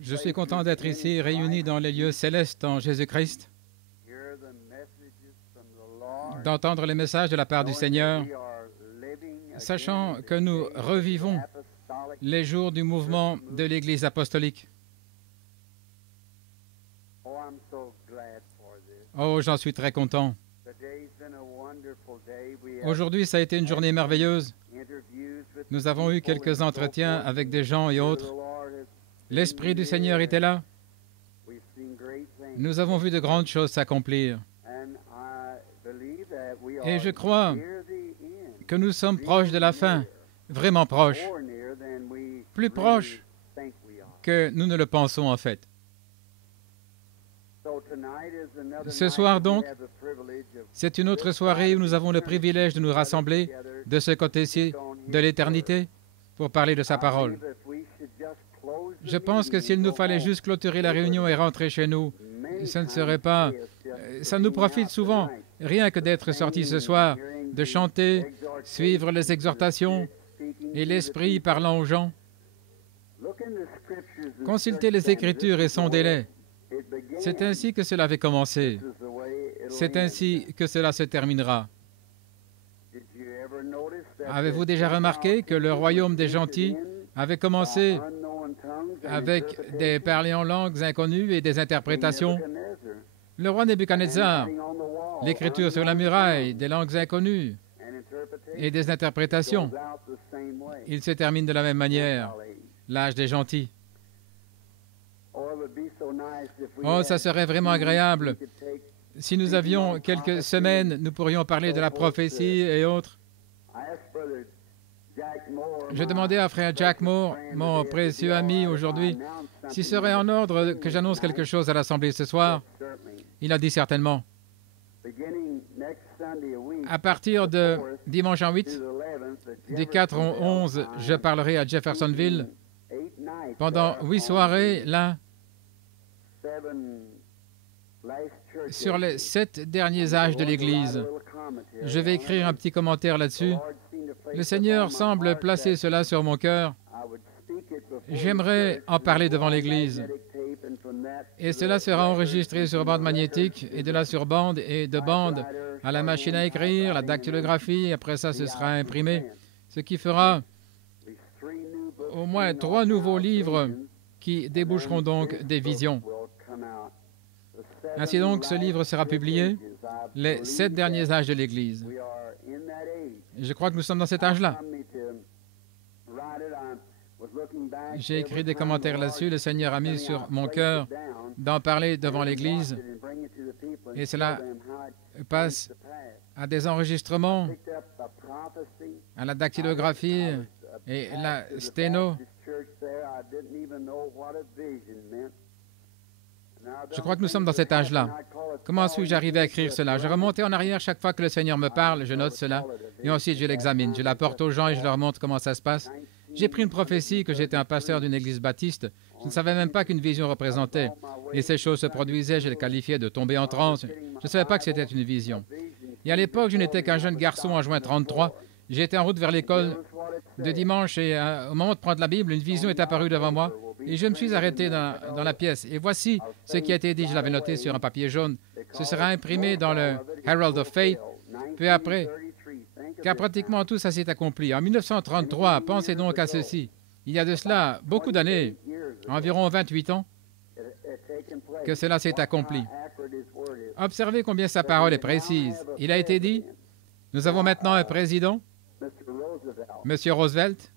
Je suis content d'être ici, réunis dans les lieux célestes en Jésus-Christ, d'entendre les messages de la part du Seigneur, sachant que nous revivons les jours du mouvement de l'Église apostolique. Oh, j'en suis très content. Aujourd'hui, ça a été une journée merveilleuse. Nous avons eu quelques entretiens avec des gens et autres. L'Esprit du Seigneur était là. Nous avons vu de grandes choses s'accomplir. Et je crois que nous sommes proches de la fin, vraiment proches, plus proches que nous ne le pensons en fait. Ce soir donc, c'est une autre soirée où nous avons le privilège de nous rassembler de ce côté-ci de l'éternité pour parler de sa parole. Je pense que s'il nous fallait juste clôturer la réunion et rentrer chez nous, ça ne serait pas... Ça nous profite souvent, rien que d'être sortis ce soir, de chanter, suivre les exhortations et l'Esprit parlant aux gens. Consultez les Écritures et sondez-les. C'est ainsi que cela avait commencé. C'est ainsi que cela se terminera. Avez-vous déjà remarqué que le royaume des gentils avait commencé avec des parlers en langues inconnues et des interprétations? Le roi Nebuchadnezzar, l'écriture sur la muraille, des langues inconnues et des interprétations. Il se termine de la même manière, l'âge des gentils. Oh, ça serait vraiment agréable. Si nous avions quelques semaines, nous pourrions parler de la prophétie et autres. Je demandais à frère Jack Moore, mon précieux ami aujourd'hui, s'il serait en ordre que j'annonce quelque chose à l'Assemblée ce soir. Il a dit certainement. À partir de dimanche en 8, du 4 au 11, je parlerai à Jeffersonville. Pendant 8 soirées, là, sur les 7 derniers âges de l'Église. Je vais écrire un petit commentaire là-dessus. Le Seigneur semble placer cela sur mon cœur. J'aimerais en parler devant l'Église. Et cela sera enregistré sur bande magnétique, et de là sur bande, et de bande à la machine à écrire, la dactylographie, et après ça, ce sera imprimé. Ce qui fera au moins 3 nouveaux livres qui déboucheront donc des visions. Ainsi donc, ce livre sera publié, les 7 derniers âges de l'Église. Je crois que nous sommes dans cet âge-là. J'ai écrit des commentaires là-dessus. Le Seigneur a mis sur mon cœur d'en parler devant l'Église. Et cela passe à des enregistrements, à la dactylographie et la sténo. Je crois que nous sommes dans cet âge-là. Comment suis-je arrivé à écrire cela? Je remonte en arrière chaque fois que le Seigneur me parle, je note cela, et ensuite je l'examine. Je l'apporte aux gens et je leur montre comment ça se passe. J'ai pris une prophétie que j'étais un pasteur d'une église baptiste. Je ne savais même pas qu'une vision représentait. Et ces choses se produisaient, je les qualifiais de tomber en transe. Je ne savais pas que c'était une vision. Et à l'époque, je n'étais qu'un jeune garçon en juin 33. J'étais en route vers l'école de dimanche et au moment de prendre la Bible, une vision est apparue devant moi. Et je me suis arrêté dans la pièce. Et voici ce qui a été dit. Je l'avais noté sur un papier jaune. Ce sera imprimé dans le Herald of Faith. Peu après, car pratiquement tout ça s'est accompli. En 1933, pensez donc à ceci. Il y a de cela beaucoup d'années, environ 28 ans, que cela s'est accompli. Observez combien sa parole est précise. Il a été dit, nous avons maintenant un président, M. Roosevelt,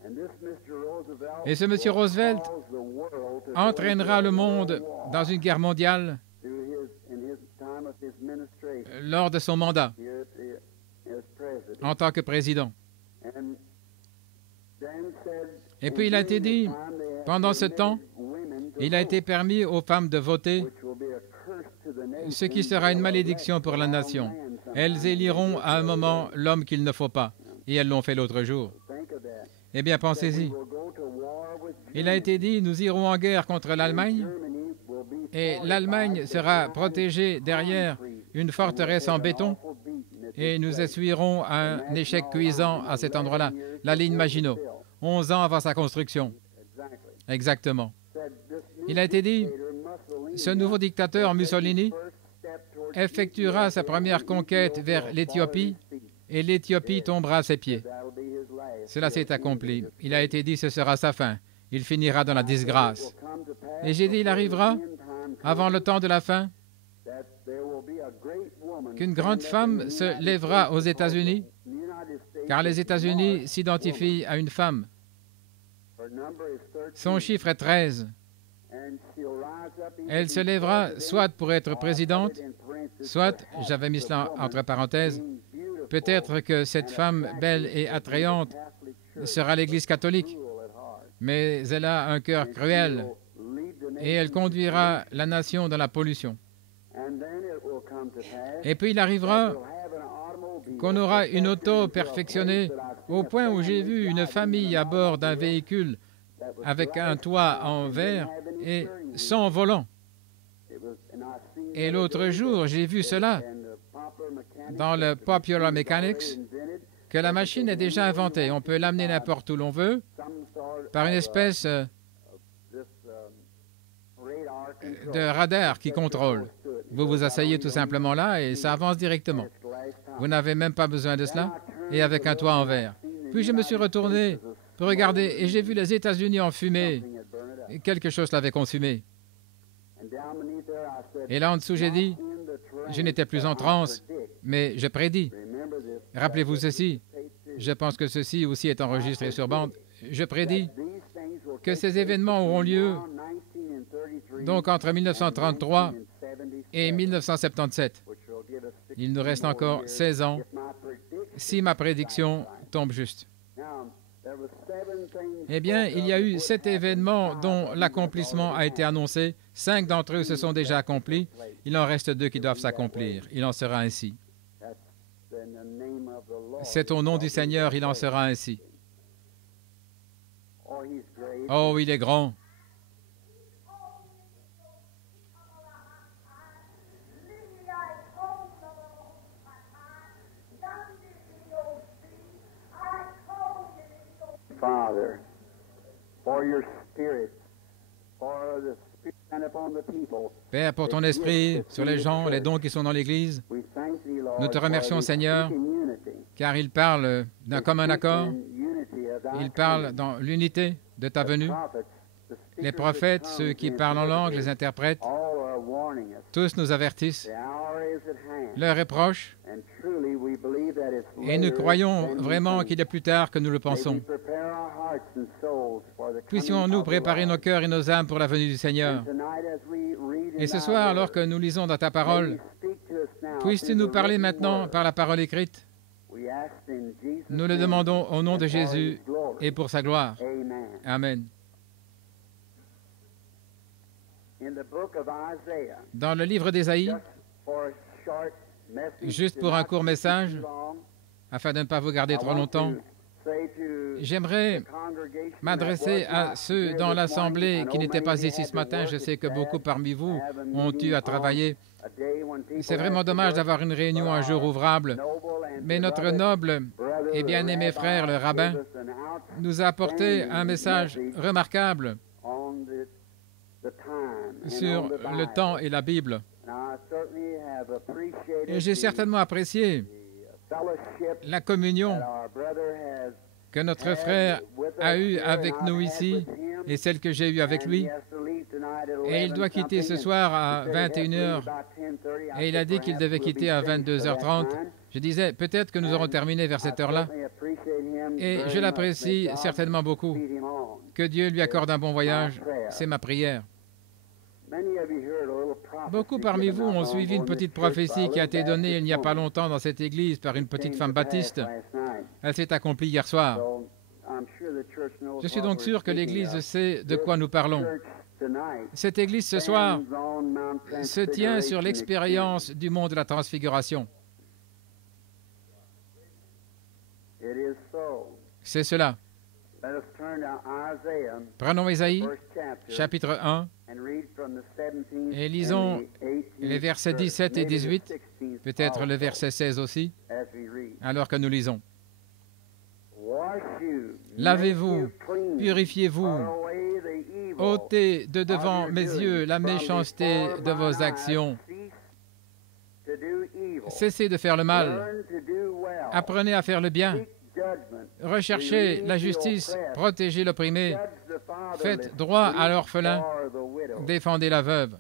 et ce M. Roosevelt entraînera le monde dans une guerre mondiale lors de son mandat en tant que président. Et puis il a été dit, pendant ce temps, il a été permis aux femmes de voter, ce qui sera une malédiction pour la nation. Elles éliront à un moment l'homme qu'il ne faut pas. Et elles l'ont fait l'autre jour. Eh bien, pensez-y. Il a été dit, nous irons en guerre contre l'Allemagne, et l'Allemagne sera protégée derrière une forteresse en béton, et nous essuierons un échec cuisant à cet endroit-là, la ligne Maginot. 11 ans avant sa construction. Exactement. Il a été dit, ce nouveau dictateur Mussolini effectuera sa première conquête vers l'Éthiopie et l'Éthiopie tombera à ses pieds. Cela s'est accompli. Il a été dit, ce sera sa fin. Il finira dans la disgrâce. Et j'ai dit, il arrivera, avant le temps de la fin, qu'une grande femme se lèvera aux États-Unis, car les États-Unis s'identifient à une femme. Son chiffre est 13. Elle se lèvera soit pour être présidente, soit, j'avais mis cela entre parenthèses, peut-être que cette femme belle et attrayante sera l'Église catholique, mais elle a un cœur cruel et elle conduira la nation dans la pollution. Et puis il arrivera qu'on aura une auto perfectionnée au point où j'ai vu une famille à bord d'un véhicule avec un toit en verre et sans volant. Et l'autre jour, j'ai vu cela dans le Popular Mechanics, que la machine est déjà inventée. On peut l'amener n'importe où l'on veut par une espèce de radar qui contrôle. Vous vous asseyez tout simplement là et ça avance directement. Vous n'avez même pas besoin de cela, et avec un toit en verre. Puis je me suis retourné pour regarder et j'ai vu les États-Unis en fumée. Et quelque chose l'avait consumé. Et là en dessous, j'ai dit, je n'étais plus en transe, mais je prédis. Rappelez-vous ceci, je pense que ceci aussi est enregistré sur bande. Je prédis que ces événements auront lieu donc entre 1933 et 1977. Il nous reste encore 16 ans si ma prédiction tombe juste. Eh bien, il y a eu 7 événements dont l'accomplissement a été annoncé. 5 d'entre eux se sont déjà accomplis. Il en reste 2 qui doivent s'accomplir. Il en sera ainsi. C'est au nom du Seigneur, il en sera ainsi. Oh, il est grand. Father, for your spirit, for the spirit and upon the people. Père, pour ton esprit, sur les gens, les dons qui sont dans l'Église, nous te remercions, Seigneur, car il parle d'un commun accord, il parle dans l'unité de ta venue. Les prophètes, ceux qui parlent en langue, les interprètes, tous nous avertissent. L'heure est proche, et nous croyons vraiment qu'il est plus tard que nous le pensons. Puissions-nous préparer nos cœurs et nos âmes pour la venue du Seigneur. Et ce soir, alors que nous lisons dans ta parole, puisses-tu nous parler maintenant par la parole écrite? Nous le demandons au nom de Jésus et pour sa gloire. Amen. Dans le livre d'Ésaïe, juste pour un court message, afin de ne pas vous garder trop longtemps, j'aimerais m'adresser à ceux dans l'Assemblée qui n'étaient pas ici ce matin. Je sais que beaucoup parmi vous ont eu à travailler. C'est vraiment dommage d'avoir une réunion un jour ouvrable, mais notre noble et bien-aimé frère, le rabbin, nous a apporté un message remarquable sur le temps et la Bible. Et j'ai certainement apprécié la communion que notre frère a eue avec nous ici et celle que j'ai eue avec lui. Et il doit quitter ce soir à 21h. Et il a dit qu'il devait quitter à 22h30. Je disais, peut-être que nous aurons terminé vers cette heure-là. Et je l'apprécie certainement beaucoup. Que Dieu lui accorde un bon voyage. C'est ma prière. Beaucoup parmi vous ont suivi une petite prophétie qui a été donnée il n'y a pas longtemps dans cette église par une petite femme baptiste. Elle s'est accomplie hier soir. Je suis donc sûr que l'Église sait de quoi nous parlons. Cette Église ce soir se tient sur l'expérience du mont de la Transfiguration. C'est cela. Prenons Ésaïe, chapitre 1, et lisons les versets 17 et 18, peut-être le verset 16 aussi, alors que nous lisons. Lavez-vous, purifiez-vous, ôtez de devant mes yeux la méchanceté de vos actions. Cessez de faire le mal. Apprenez à faire le bien. Recherchez la justice, protégez l'opprimé. Faites droit à l'orphelin, défendez la veuve.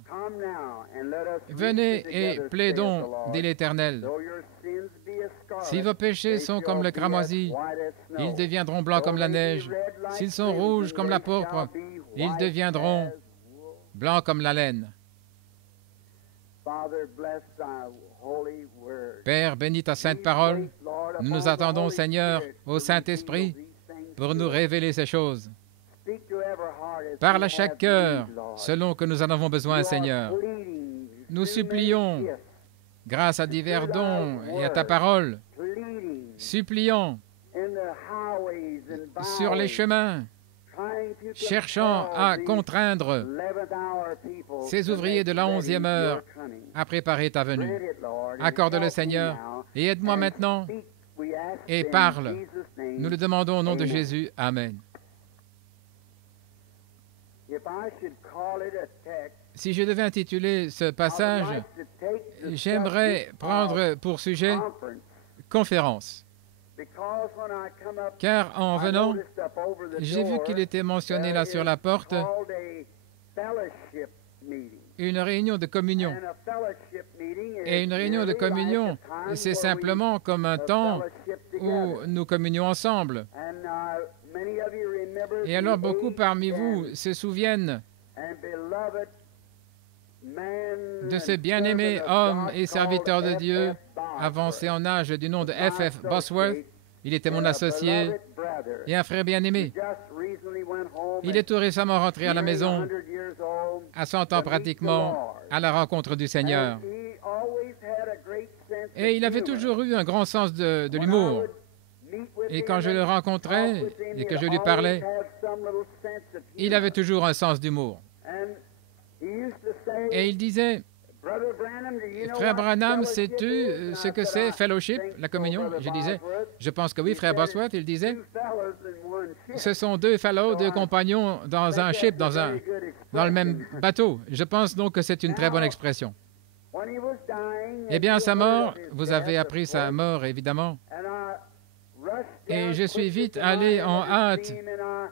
Venez et plaidons, dit l'Éternel. Si vos péchés sont comme le cramoisi, ils deviendront blancs comme la neige. S'ils sont rouges comme la pourpre, ils deviendront blancs comme la laine. Père, bénis ta sainte parole. Nous nous attendons, Seigneur, au Saint-Esprit pour nous révéler ces choses. Parle à chaque cœur selon que nous en avons besoin, Seigneur. Nous supplions, grâce à divers dons et à ta parole, supplions sur les chemins, cherchant à contraindre ces ouvriers de la 11e heure à préparer ta venue. Accorde-le, Seigneur, et aide-moi maintenant, et parle. Nous le demandons au nom de Jésus. Amen. Si je devais intituler ce passage, j'aimerais prendre pour sujet « Conférence ». Car en venant, j'ai vu qu'il était mentionné là sur la porte une réunion de communion. Et une réunion de communion, c'est simplement comme un temps où nous communions ensemble. Et alors beaucoup parmi vous se souviennent de ce bien-aimé homme et serviteur de Dieu, avancé en âge du nom de F.F. Bosworth. Il était mon associé et un frère bien-aimé. Il est tout récemment rentré à la maison, à 100 ans pratiquement, à la rencontre du Seigneur. Et il avait toujours eu un grand sens de l'humour. Et quand je le rencontrais et que je lui parlais, il avait toujours un sens d'humour. Et il disait, « Frère Branham, sais-tu ce que c'est fellowship, la communion ?» Je disais, « Je pense que oui, frère Bosworth. » Il disait, « Ce sont deux fellows, deux compagnons dans un ship, dans le même bateau. » Je pense donc que c'est une très bonne expression. Eh bien, sa mort, vous avez appris sa mort, évidemment. Et je suis vite allé en hâte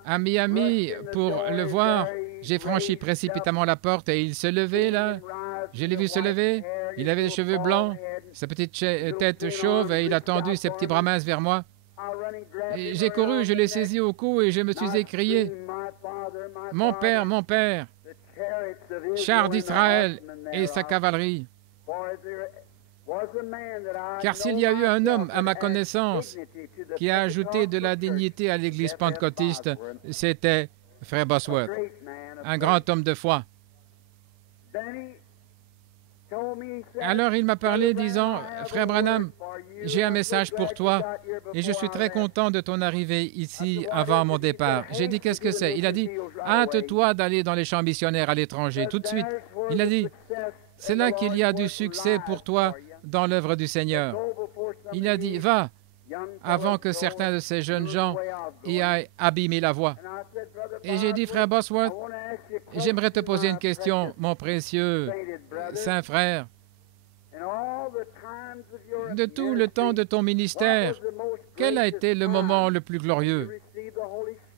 à Miami pour le voir. J'ai franchi précipitamment la porte et il se levait là. Je l'ai vu se lever. Il avait des cheveux blancs, sa petite tête chauve et il a tendu ses petits bras minces vers moi. J'ai couru, je l'ai saisi au cou et je me suis écrié, « Mon Père, char d'Israël et sa cavalerie. » Car s'il y a eu un homme à ma connaissance qui a ajouté de la dignité à l'Église pentecôtiste, c'était frère Bosworth, un grand homme de foi. Alors il m'a parlé disant, « Frère Branham, j'ai un message pour toi et je suis très content de ton arrivée ici avant mon départ. » J'ai dit, « Qu'est-ce que c'est? » Il a dit, « Hâte-toi d'aller dans les champs missionnaires à l'étranger, tout de suite. » Il a dit, « C'est là qu'il y a du succès pour toi dans l'œuvre du Seigneur. » Il a dit, « Va, avant que certains de ces jeunes gens y aient abîmé la voie. » Et j'ai dit, « Frère Bosworth, j'aimerais te poser une question, mon précieux saint frère. De tout le temps de ton ministère, quel a été le moment le plus glorieux?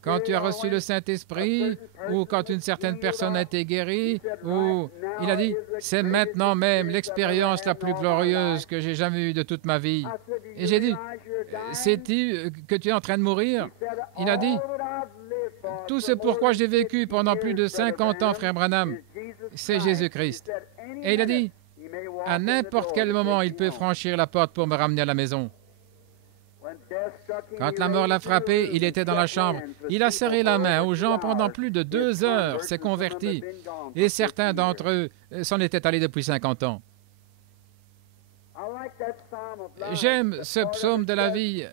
Quand tu as reçu le Saint-Esprit ou quand une certaine personne a été guérie ou... Il a dit, c'est maintenant même l'expérience la plus glorieuse que j'ai jamais eue de toute ma vie. Et j'ai dit, sais-tu que tu es en train de mourir? Il a dit, tout ce pourquoi j'ai vécu pendant plus de 50 ans, frère Branham, c'est Jésus-Christ. Et il a dit, à n'importe quel moment, il peut franchir la porte pour me ramener à la maison. Quand la mort l'a frappé, il était dans la chambre. Il a serré la main aux gens pendant plus de 2 heures, s'est converti. Et certains d'entre eux s'en étaient allés depuis 50 ans. J'aime ce psaume de la vie.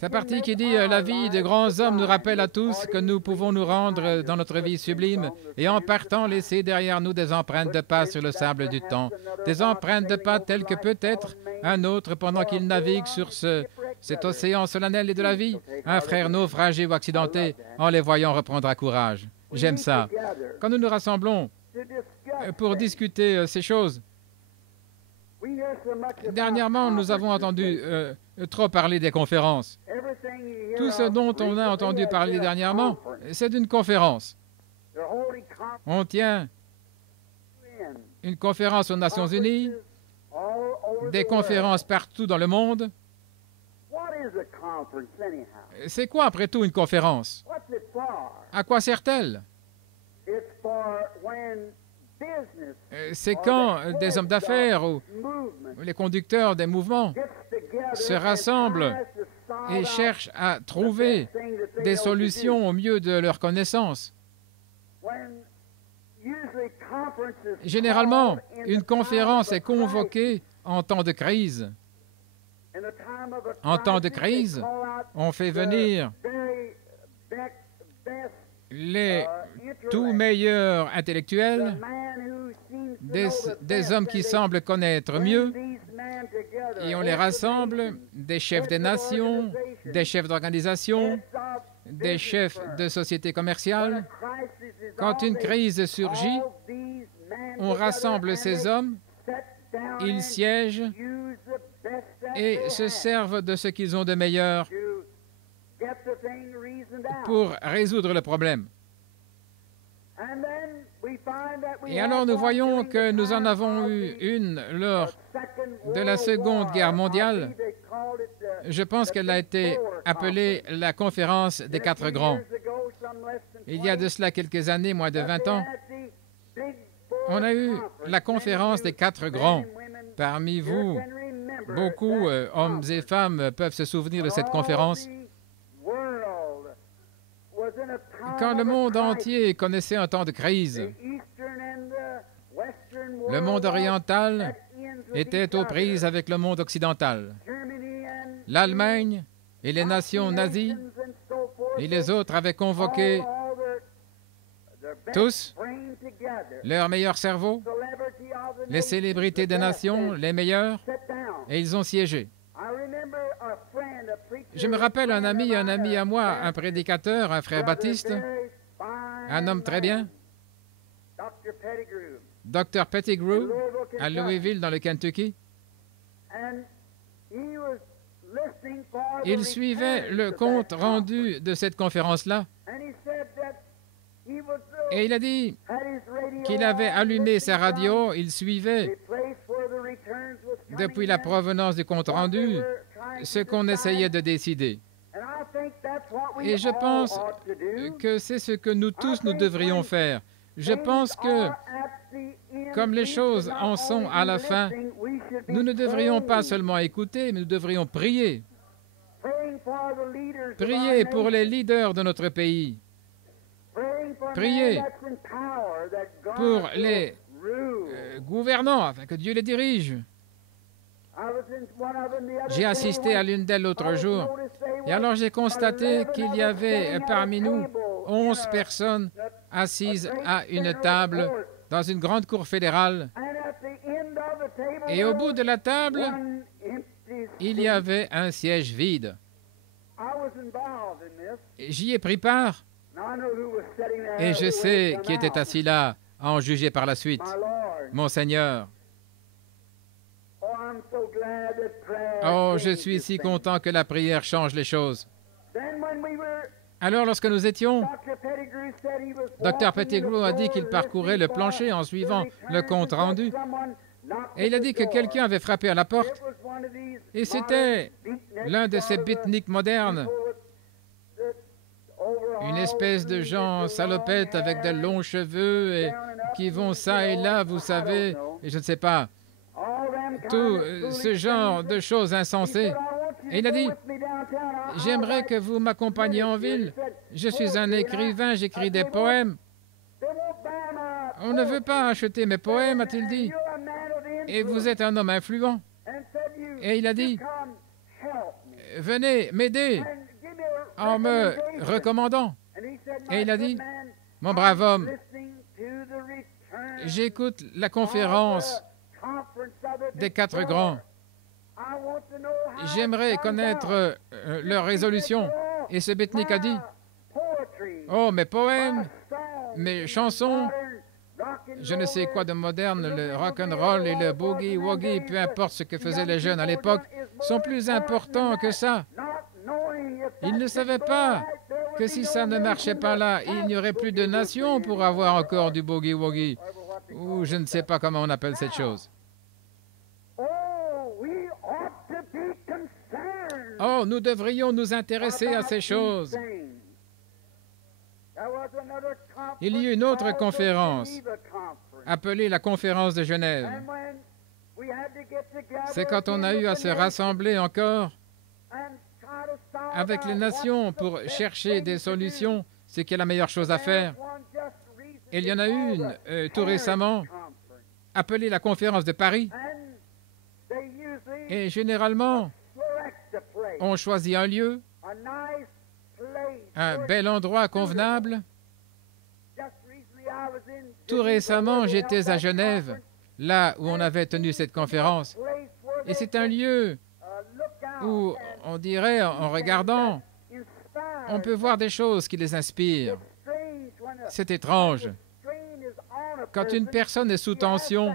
Sa partie qui dit la vie de grands hommes nous rappelle à tous que nous pouvons nous rendre dans notre vie sublime et en partant laisser derrière nous des empreintes de pas sur le sable du temps, des empreintes de pas telles que peut-être un autre pendant qu'il navigue sur cet océan solennel et de la vie, un frère naufragé ou accidenté, en les voyant reprendra courage. J'aime ça. Quand nous nous rassemblons pour discuter ces choses, dernièrement, nous avons entendu trop parler des conférences. Tout ce dont on a entendu parler dernièrement, c'est d'une conférence. On tient une conférence aux Nations Unies, des conférences partout dans le monde. C'est quoi, après tout, une conférence? À quoi sert-elle? C'est quand des hommes d'affaires ou les conducteurs des mouvements se rassemblent et cherchent à trouver des solutions au mieux de leurs connaissances. Généralement, une conférence est convoquée en temps de crise. En temps de crise, on fait venir les tout meilleurs intellectuels, des hommes qui semblent connaître mieux, et on les rassemble, des chefs des nations, des chefs d'organisation, des chefs de sociétés commerciales. Quand une crise surgit, on rassemble ces hommes, ils siègent et se servent de ce qu'ils ont de meilleur pour résoudre le problème. Et alors nous voyons que nous en avons eu une lors de la Seconde Guerre mondiale. Je pense qu'elle a été appelée la conférence des quatre grands. Il y a de cela quelques années, moins de 20 ans, on a eu la conférence des quatre grands. Parmi vous, beaucoup, hommes et femmes, peuvent se souvenir de cette conférence. Quand le monde entier connaissait un temps de crise, le monde oriental était aux prises avec le monde occidental. L'Allemagne et les nations nazies et les autres avaient convoqué tous leurs meilleurs cerveaux, les célébrités des nations, les meilleurs, et ils ont siégé. Je me rappelle un ami à moi, un prédicateur, un frère baptiste, un homme très bien, Dr. Pettigrew, à Louisville, dans le Kentucky. Il suivait le compte rendu de cette conférence-là. Et il a dit qu'il avait allumé sa radio, il suivait, depuis la provenance du compte rendu, ce qu'on essayait de décider. Et je pense que c'est ce que nous tous, nous devrions faire. Je pense que, comme les choses en sont à la fin, nous ne devrions pas seulement écouter, mais nous devrions prier. Prier pour les leaders de notre pays. Prier pour les gouvernants, afin que Dieu les dirige. J'ai assisté à l'une d'elles l'autre jour, et alors j'ai constaté qu'il y avait parmi nous 11 personnes assises à une table dans une grande cour fédérale. Et au bout de la table, il y avait un siège vide. J'y ai pris part, et je sais qui était assis là, à en juger par la suite. Mon Seigneur. Oh, je suis si content que la prière change les choses. Alors, lorsque nous étions, Dr. Pettigrew a dit qu'il parcourait le plancher en suivant le compte rendu. Et il a dit que quelqu'un avait frappé à la porte. Et c'était l'un de ces beatniks modernes. Une espèce de gens salopettes avec de longs cheveux et qui vont ça et là, vous savez, et je ne sais pas. Tout ce genre de choses insensées. Et il a dit, j'aimerais que vous m'accompagniez en ville. Je suis un écrivain, j'écris des poèmes. On ne veut pas acheter mes poèmes, a-t-il dit. Et vous êtes un homme influent. Et il a dit, venez m'aider en me recommandant. Et il a dit, mon brave homme, j'écoute la conférence des 4 grands. J'aimerais connaître leur résolution. Et ce Beatnik a dit, oh, mes poèmes, mes chansons, je ne sais quoi de moderne, le rock'n'roll et le boogie-woogie, peu importe ce que faisaient les jeunes à l'époque, sont plus importants que ça. Ils ne savaient pas que si ça ne marchait pas là, il n'y aurait plus de nation pour avoir encore du boogie-woogie. Ou je ne sais pas comment on appelle cette chose. Oh, nous devrions nous intéresser à ces choses. Il y a eu une autre conférence, appelée la conférence de Genève. C'est quand on a eu à se rassembler encore avec les nations pour chercher des solutions, ce qui est la meilleure chose à faire. Et il y en a une tout récemment, appelée la conférence de Paris. Et généralement, on choisit un lieu, un bel endroit convenable. Tout récemment, j'étais à Genève, là où on avait tenu cette conférence. Et c'est un lieu où, on dirait, en regardant, on peut voir des choses qui les inspirent. C'est étrange. Quand une personne est sous tension,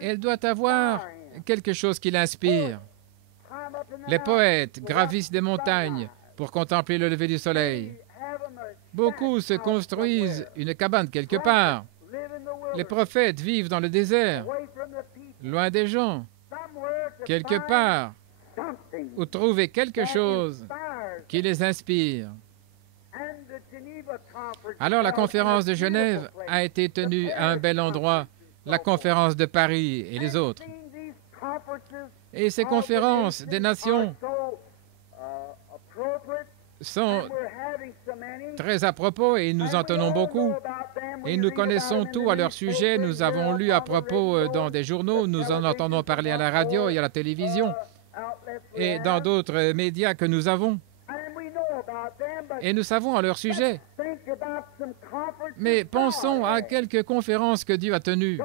elle doit avoir quelque chose qui l'inspire. Les poètes gravissent des montagnes pour contempler le lever du soleil. Beaucoup se construisent une cabane quelque part. Les prophètes vivent dans le désert, loin des gens, quelque part, où trouver quelque chose qui les inspire. Alors la conférence de Genève a été tenue à un bel endroit, la conférence de Paris et les autres. Et ces conférences des nations sont très à propos et nous en tenons beaucoup. Et nous connaissons tout à leur sujet. Nous avons lu à propos dans des journaux, nous en entendons parler à la radio et à la télévision et dans d'autres médias que nous avons. Et nous savons à leur sujet. Mais pensons à quelques conférences que Dieu a tenues.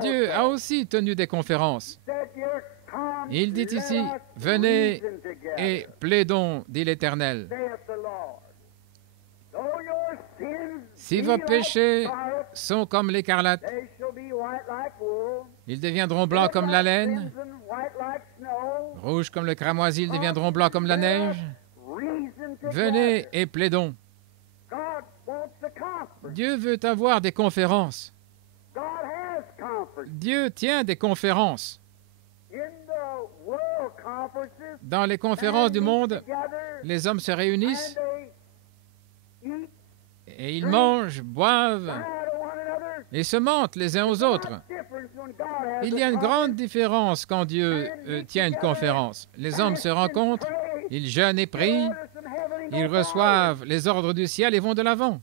Dieu a aussi tenu des conférences. Il dit ici, « Venez et plaidons, dit l'Éternel. Si vos péchés sont comme l'écarlate, ils deviendront blancs comme la laine, rouges comme le cramoisi, ils deviendront blancs comme la neige. Venez et plaidons. » Dieu veut avoir des conférences. Dieu tient des conférences. Dans les conférences du monde, les hommes se réunissent et ils mangent, boivent et se mentent les uns aux autres. Il y a une grande différence quand Dieu tient une conférence. Les hommes se rencontrent, ils jeûnent et prient, ils reçoivent les ordres du ciel et vont de l'avant.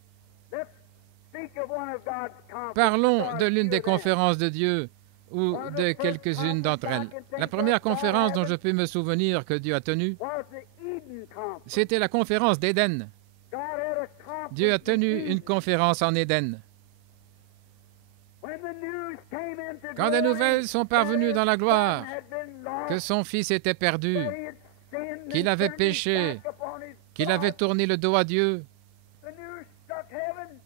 Parlons de l'une des conférences de Dieu ou de quelques-unes d'entre elles. La première conférence dont je peux me souvenir que Dieu a tenue, c'était la conférence d'Éden. Dieu a tenu une conférence en Éden. Quand des nouvelles sont parvenues dans la gloire, que son fils était perdu, qu'il avait péché, qu'il avait tourné le dos à Dieu,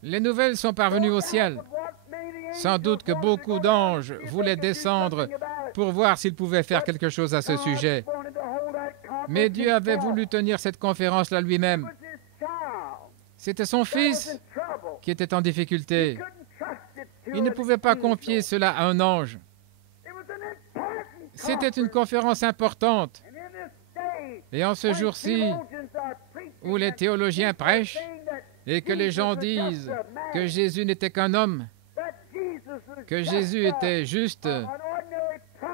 les nouvelles sont parvenues au ciel. Sans doute que beaucoup d'anges voulaient descendre pour voir s'ils pouvaient faire quelque chose à ce sujet. Mais Dieu avait voulu tenir cette conférence-là lui-même. C'était son fils qui était en difficulté. Il ne pouvait pas confier cela à un ange. C'était une conférence importante. Et en ce jour-ci, où les théologiens prêchent et que les gens disent que Jésus n'était qu'un homme, que Jésus était juste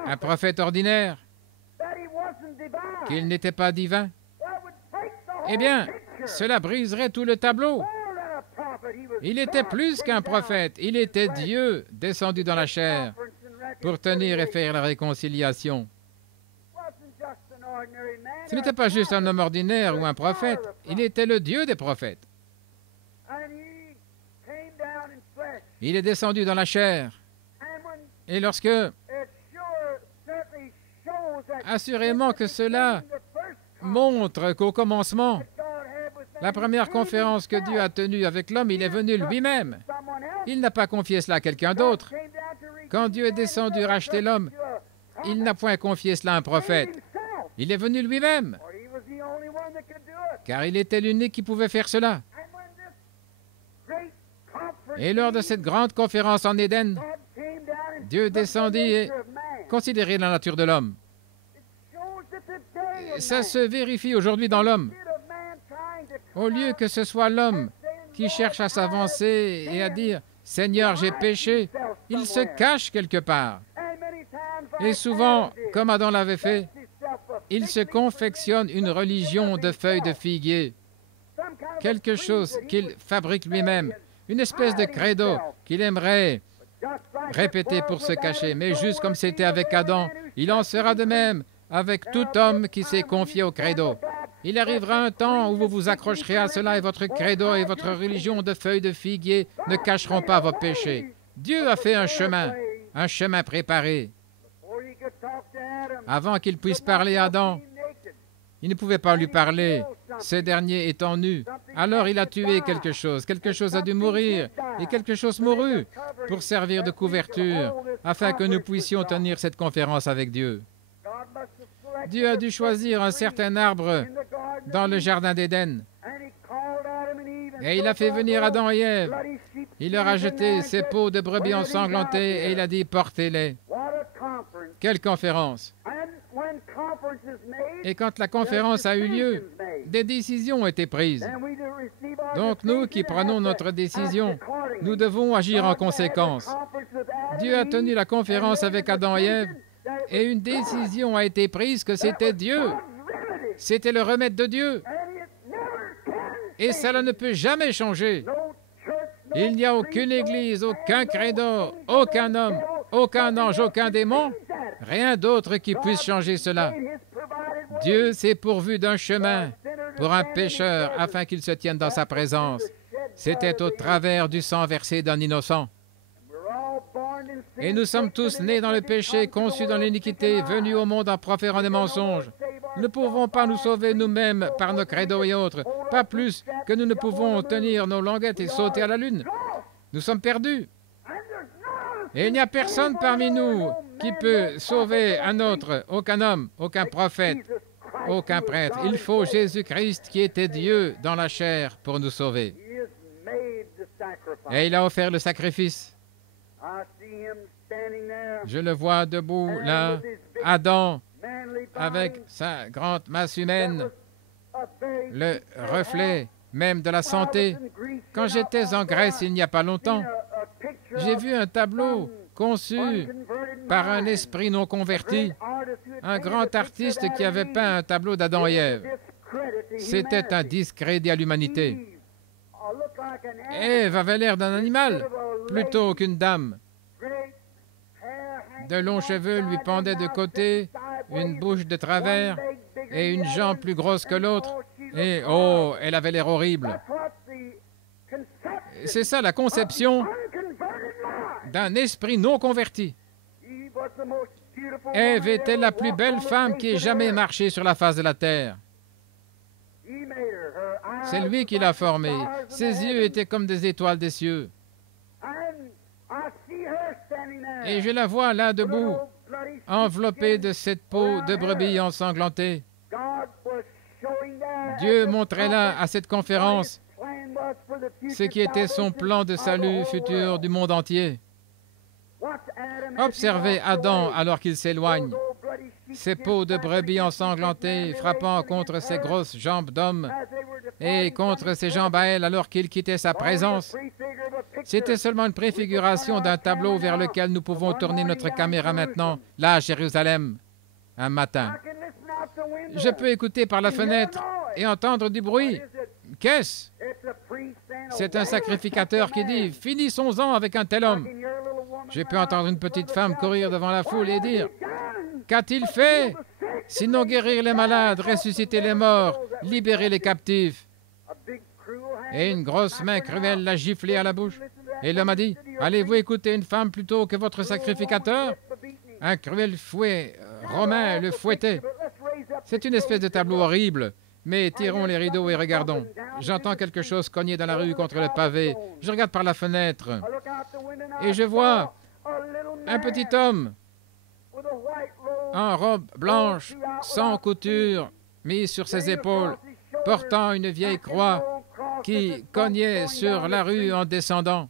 un prophète ordinaire, qu'il n'était pas divin, eh bien, cela briserait tout le tableau. Il était plus qu'un prophète, il était Dieu descendu dans la chair pour tenir et faire la réconciliation. Ce n'était pas juste un homme ordinaire ou un prophète, il était le Dieu des prophètes. Il est descendu dans la chair. Et lorsque, assurément que cela montre qu'au commencement, la première conférence que Dieu a tenue avec l'homme, il est venu lui-même. Il n'a pas confié cela à quelqu'un d'autre. Quand Dieu est descendu racheter l'homme, il n'a point confié cela à un prophète. Il est venu lui-même, car il était l'unique qui pouvait faire cela. Et lors de cette grande conférence en Éden, Dieu descendit et considérait la nature de l'homme. Ça se vérifie aujourd'hui dans l'homme. Au lieu que ce soit l'homme qui cherche à s'avancer et à dire « Seigneur, j'ai péché », il se cache quelque part. Et souvent, comme Adam l'avait fait, il se confectionne une religion de feuilles de figuier, quelque chose qu'il fabrique lui-même, une espèce de credo qu'il aimerait répéter pour se cacher. Mais juste comme c'était avec Adam, il en sera de même avec tout homme qui s'est confié au credo. Il arrivera un temps où vous vous accrocherez à cela et votre credo et votre religion de feuilles de figuier ne cacheront pas vos péchés. Dieu a fait un chemin préparé. Avant qu'il puisse parler à Adam, il ne pouvait pas lui parler, ce dernier étant nu. Alors il a tué quelque chose a dû mourir, et quelque chose mourut pour servir de couverture, afin que nous puissions tenir cette conférence avec Dieu. Dieu a dû choisir un certain arbre dans le jardin d'Éden, et il a fait venir Adam et Ève. Il leur a jeté ses peaux de brebis ensanglantées, et il a dit « Portez-les ». Quelle conférence! Et quand la conférence a eu lieu, des décisions ont été prises. Donc nous qui prenons notre décision, nous devons agir en conséquence. Dieu a tenu la conférence avec Adam et Ève, et une décision a été prise que c'était Dieu. C'était le remède de Dieu. Et cela ne peut jamais changer. Il n'y a aucune église, aucun credo, aucun homme, aucun ange, aucun démon, rien d'autre qui puisse changer cela. Dieu s'est pourvu d'un chemin pour un pécheur afin qu'il se tienne dans sa présence. C'était au travers du sang versé d'un innocent. Et nous sommes tous nés dans le péché, conçus dans l'iniquité, venus au monde en proférant des mensonges. Nous ne pouvons pas nous sauver nous-mêmes par nos credos et autres, pas plus que nous ne pouvons tenir nos languettes et sauter à la lune. Nous sommes perdus. Et il n'y a personne parmi nous qui peut sauver un autre, aucun homme, aucun prophète, aucun prêtre. Il faut Jésus-Christ qui était Dieu dans la chair pour nous sauver. Et il a offert le sacrifice. Je le vois debout là, Adam, avec sa grande masse humaine, le reflet même de la santé. Quand j'étais en Grèce il n'y a pas longtemps, j'ai vu un tableau conçu par un esprit non converti, un grand artiste qui avait peint un tableau d'Adam et Ève. C'était un discrédit à l'humanité. Ève avait l'air d'un animal plutôt qu'une dame. De longs cheveux lui pendaient de côté, une bouche de travers et une jambe plus grosse que l'autre. Et oh, elle avait l'air horrible. C'est ça la conception d'un esprit non converti. Ève était la plus belle femme qui ait jamais marché sur la face de la terre. C'est lui qui l'a formée. Ses yeux étaient comme des étoiles des cieux. Et je la vois là debout, enveloppée de cette peau de brebis ensanglantée. Dieu montrait là, à cette conférence, ce qui était son plan de salut futur du monde entier. Observez Adam alors qu'il s'éloigne, ses peaux de brebis ensanglantées frappant contre ses grosses jambes d'homme et contre ses jambes à elle alors qu'il quittait sa présence. C'était seulement une préfiguration d'un tableau vers lequel nous pouvons tourner notre caméra maintenant, là à Jérusalem, un matin. Je peux écouter par la fenêtre et entendre du bruit. Qu'est-ce? C'est un sacrificateur qui dit « Finissons-en avec un tel homme ». Je peux entendre une petite femme courir devant la foule et dire « Qu'a-t-il fait? Sinon guérir les malades, ressusciter les morts, libérer les captifs. Et une grosse main cruelle l'a giflé à la bouche. Et l'homme a dit, « Allez-vous écouter une femme plutôt que votre sacrificateur ?» Un cruel fouet romain le fouettait. C'est une espèce de tableau horrible, mais tirons les rideaux et regardons. J'entends quelque chose cogner dans la rue contre le pavé. Je regarde par la fenêtre et je vois un petit homme en robe blanche, sans couture, mise sur ses épaules, portant une vieille croix qui cognait sur la rue en descendant.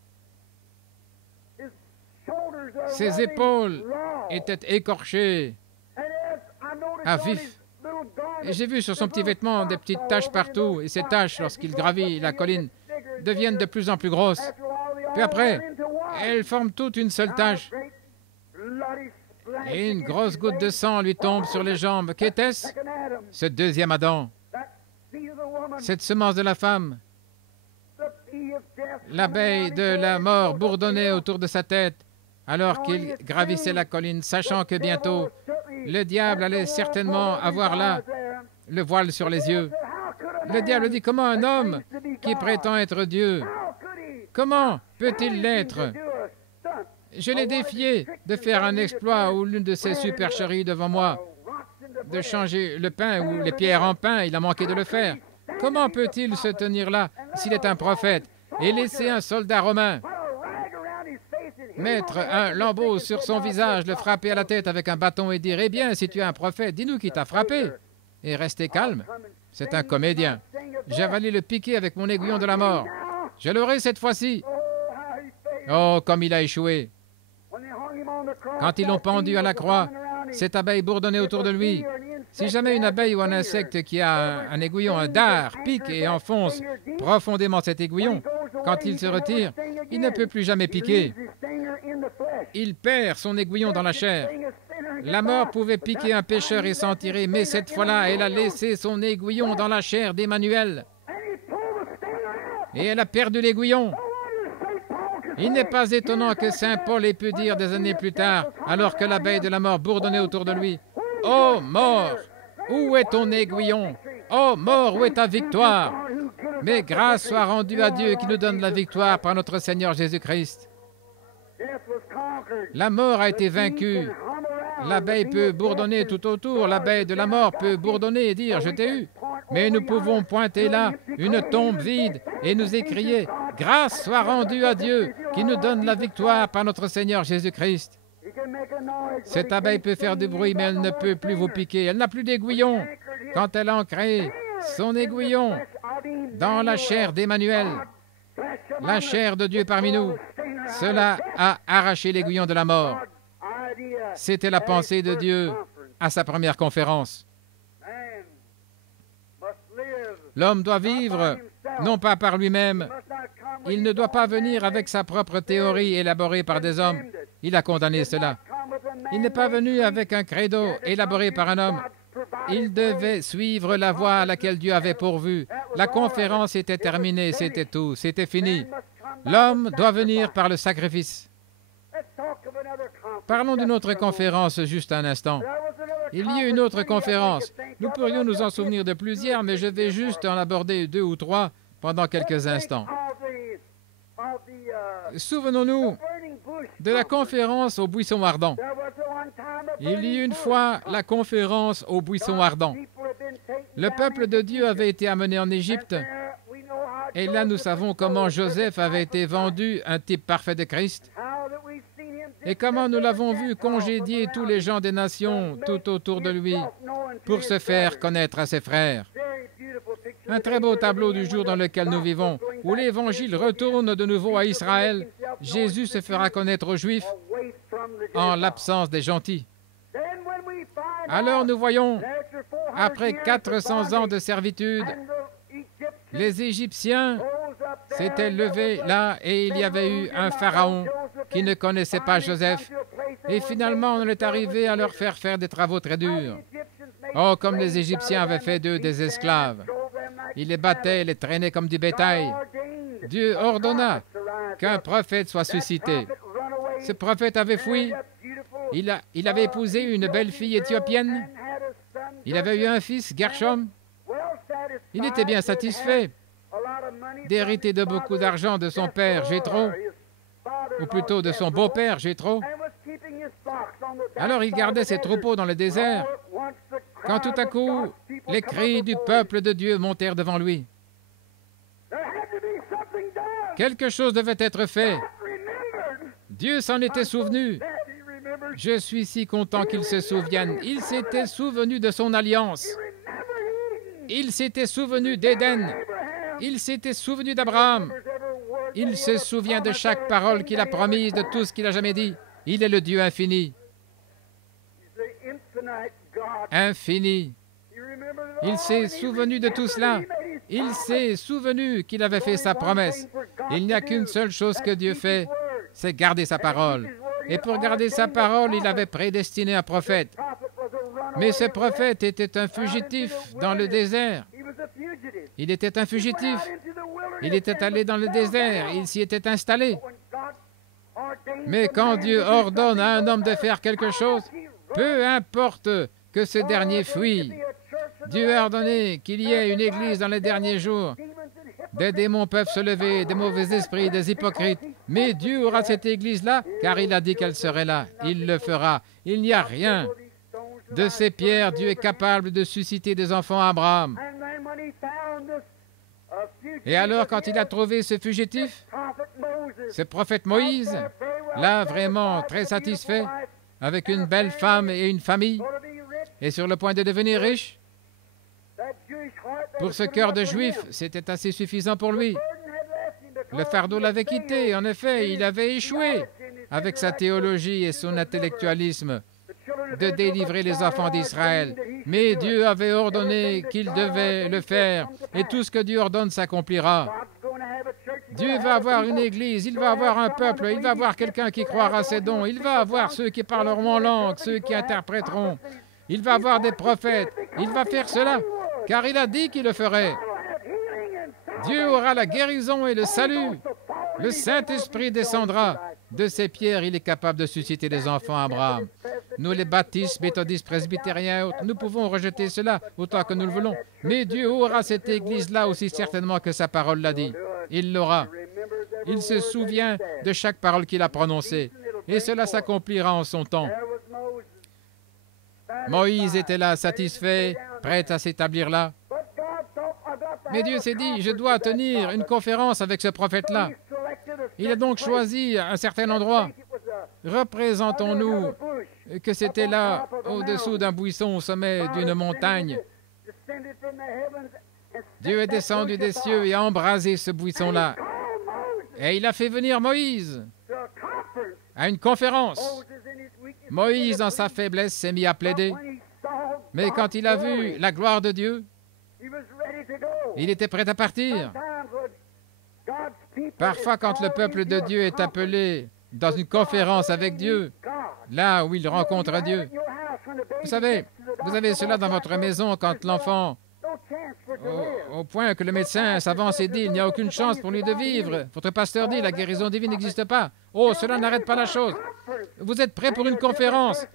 Ses épaules étaient écorchées à vif. Et j'ai vu sur son petit vêtement des petites taches partout, et ces taches, lorsqu'il gravit la colline, deviennent de plus en plus grosses. Puis après, elles forment toute une seule tache. Et une grosse goutte de sang lui tombe sur les jambes. Qu'était-ce? Ce deuxième Adam. Cette semence de la femme. L'abeille de la mort bourdonnait autour de sa tête alors qu'il gravissait la colline, sachant que bientôt, le diable allait certainement avoir là le voile sur les yeux. Le diable dit, comment un homme qui prétend être Dieu, comment peut-il l'être? Je l'ai défié de faire un exploit ou l'une de ses supercheries devant moi, de changer le pain ou les pierres en pain, il a manqué de le faire. Comment peut-il se tenir là s'il est un prophète et laisser un soldat romain mettre un lambeau sur son visage, le frapper à la tête avec un bâton et dire « Eh bien, si tu es un prophète, dis-nous qui t'a frappé » et rester calme? C'est un comédien. J'avalai le piquet avec mon aiguillon de la mort. Je l'aurai cette fois-ci. Oh, comme il a échoué. Quand ils l'ont pendu à la croix, cette abeille bourdonnait autour de lui. Si jamais une abeille ou un insecte qui a un aiguillon, un dard, pique et enfonce profondément cet aiguillon, quand il se retire, il ne peut plus jamais piquer. Il perd son aiguillon dans la chair. La mort pouvait piquer un pécheur et s'en tirer, mais cette fois-là, elle a laissé son aiguillon dans la chair d'Emmanuel. Et elle a perdu l'aiguillon. Il n'est pas étonnant que saint Paul ait pu dire des années plus tard, alors que l'abeille de la mort bourdonnait autour de lui, « Ô mort, où est ton aiguillon? Ô mort, où est ta victoire? Mais grâce soit rendue à Dieu qui nous donne la victoire par notre Seigneur Jésus-Christ. » La mort a été vaincue. L'abeille peut bourdonner tout autour, l'abeille de la mort peut bourdonner et dire « Je t'ai eu ». Mais nous pouvons pointer là une tombe vide et nous écrier « Grâce soit rendue à Dieu qui nous donne la victoire par notre Seigneur Jésus-Christ ». Cette abeille peut faire du bruit, mais elle ne peut plus vous piquer. Elle n'a plus d'aiguillon. Quand elle a ancré son aiguillon dans la chair d'Emmanuel, la chair de Dieu parmi nous, cela a arraché l'aiguillon de la mort. C'était la pensée de Dieu à sa première conférence. L'homme doit vivre, non pas par lui-même. Il ne doit pas venir avec sa propre théorie élaborée par des hommes. Il a condamné cela. Il n'est pas venu avec un credo élaboré par un homme. Il devait suivre la voie à laquelle Dieu avait pourvu. La conférence était terminée, c'était tout, c'était fini. L'homme doit venir par le sacrifice. Parlons d'une autre conférence juste un instant. Il y a une autre conférence. Nous pourrions nous en souvenir de plusieurs, mais je vais juste en aborder 2 ou 3 pendant quelques instants. Souvenons-nous de la conférence au buisson ardent. Il y a une fois la conférence au buisson ardent. Le peuple de Dieu avait été amené en Égypte. Et là, nous savons comment Joseph avait été vendu, un type parfait de Christ. Et comment nous l'avons vu congédier tous les gens des nations tout autour de lui pour se faire connaître à ses frères. Un très beau tableau du jour dans lequel nous vivons, où l'Évangile retourne de nouveau à Israël. Jésus se fera connaître aux Juifs en l'absence des gentils. Alors nous voyons, après 400 ans de servitude, les Égyptiens s'étaient levés là et il y avait eu un pharaon qui ne connaissait pas Joseph. Et finalement, on est arrivé à leur faire des travaux très durs. Oh, comme les Égyptiens avaient fait d'eux des esclaves. Ils les battaient, les traînaient comme du bétail. Dieu ordonna qu'un prophète soit suscité. Ce prophète avait fui. Il avait épousé une belle fille éthiopienne Il avait eu un fils, Gershom. Il était bien satisfait d'hériter de beaucoup d'argent de son père, Jéthro, ou plutôt de son beau-père, Jéthro. Alors il gardait ses troupeaux dans le désert, quand tout à coup, les cris du peuple de Dieu montèrent devant lui. Quelque chose devait être fait. Dieu s'en était souvenu. Je suis si content qu'il se souvienne. Il s'était souvenu de son alliance. Il s'était souvenu d'Éden. Il s'était souvenu d'Abraham. Il se souvient de chaque parole qu'il a promise, de tout ce qu'il a jamais dit. Il est le Dieu infini. Infini. Il s'est souvenu de tout cela. Il s'est souvenu qu'il avait fait sa promesse. Il n'y a qu'une seule chose que Dieu fait, c'est garder sa parole. Et pour garder sa parole, il avait prédestiné un prophète. Mais ce prophète était un fugitif dans le désert. Il était un fugitif. Il était allé dans le désert. Il s'y était installé. Mais quand Dieu ordonne à un homme de faire quelque chose, peu importe que ce dernier fuit, Dieu a ordonné qu'il y ait une église dans les derniers jours. Des démons peuvent se lever, des mauvais esprits, des hypocrites. Mais Dieu aura cette église-là, car il a dit qu'elle serait là. Il le fera. Il n'y a rien. De ces pierres, Dieu est capable de susciter des enfants à Abraham. Et alors, quand il a trouvé ce fugitif, ce prophète Moïse, là, vraiment très satisfait, avec une belle femme et une famille, et sur le point de devenir riche, pour ce cœur de juif, c'était assez suffisant pour lui. Le fardeau l'avait quitté. En effet, il avait échoué avec sa théologie et son intellectualisme de délivrer les enfants d'Israël. Mais Dieu avait ordonné qu'il devait le faire. Et tout ce que Dieu ordonne s'accomplira. Dieu va avoir une église, il va avoir un peuple, il va avoir quelqu'un qui croira à ses dons, il va avoir ceux qui parleront en langue, ceux qui interpréteront. Il va avoir des prophètes. Il va faire cela, car il a dit qu'il le ferait. Dieu aura la guérison et le salut. Le Saint-Esprit descendra. De ces pierres, il est capable de susciter des enfants à Abraham. Nous, les baptistes, méthodistes, presbytériens, nous pouvons rejeter cela autant que nous le voulons. Mais Dieu aura cette Église-là aussi certainement que sa parole l'a dit. Il l'aura. Il se souvient de chaque parole qu'il a prononcée. Et cela s'accomplira en son temps. Moïse était là, satisfait, prêt à s'établir là. Mais Dieu s'est dit, je dois tenir une conférence avec ce prophète-là. Il a donc choisi un certain endroit. Représentons-nous que c'était là, au-dessous d'un buisson, au sommet d'une montagne. Dieu est descendu des cieux et a embrasé ce buisson-là. Et il a fait venir Moïse à une conférence. Moïse, dans sa faiblesse, s'est mis à plaider. Mais quand il a vu la gloire de Dieu, il était prêt à partir. Parfois, quand le peuple de Dieu est appelé dans une conférence avec Dieu, là où il rencontre Dieu, vous savez, vous avez cela dans votre maison quand l'enfant, au point que le médecin s'avance et dit, il n'y a aucune chance pour lui de vivre. Votre pasteur dit, la guérison divine n'existe pas. Oh, cela n'arrête pas la chose. Vous êtes prêt pour une conférence.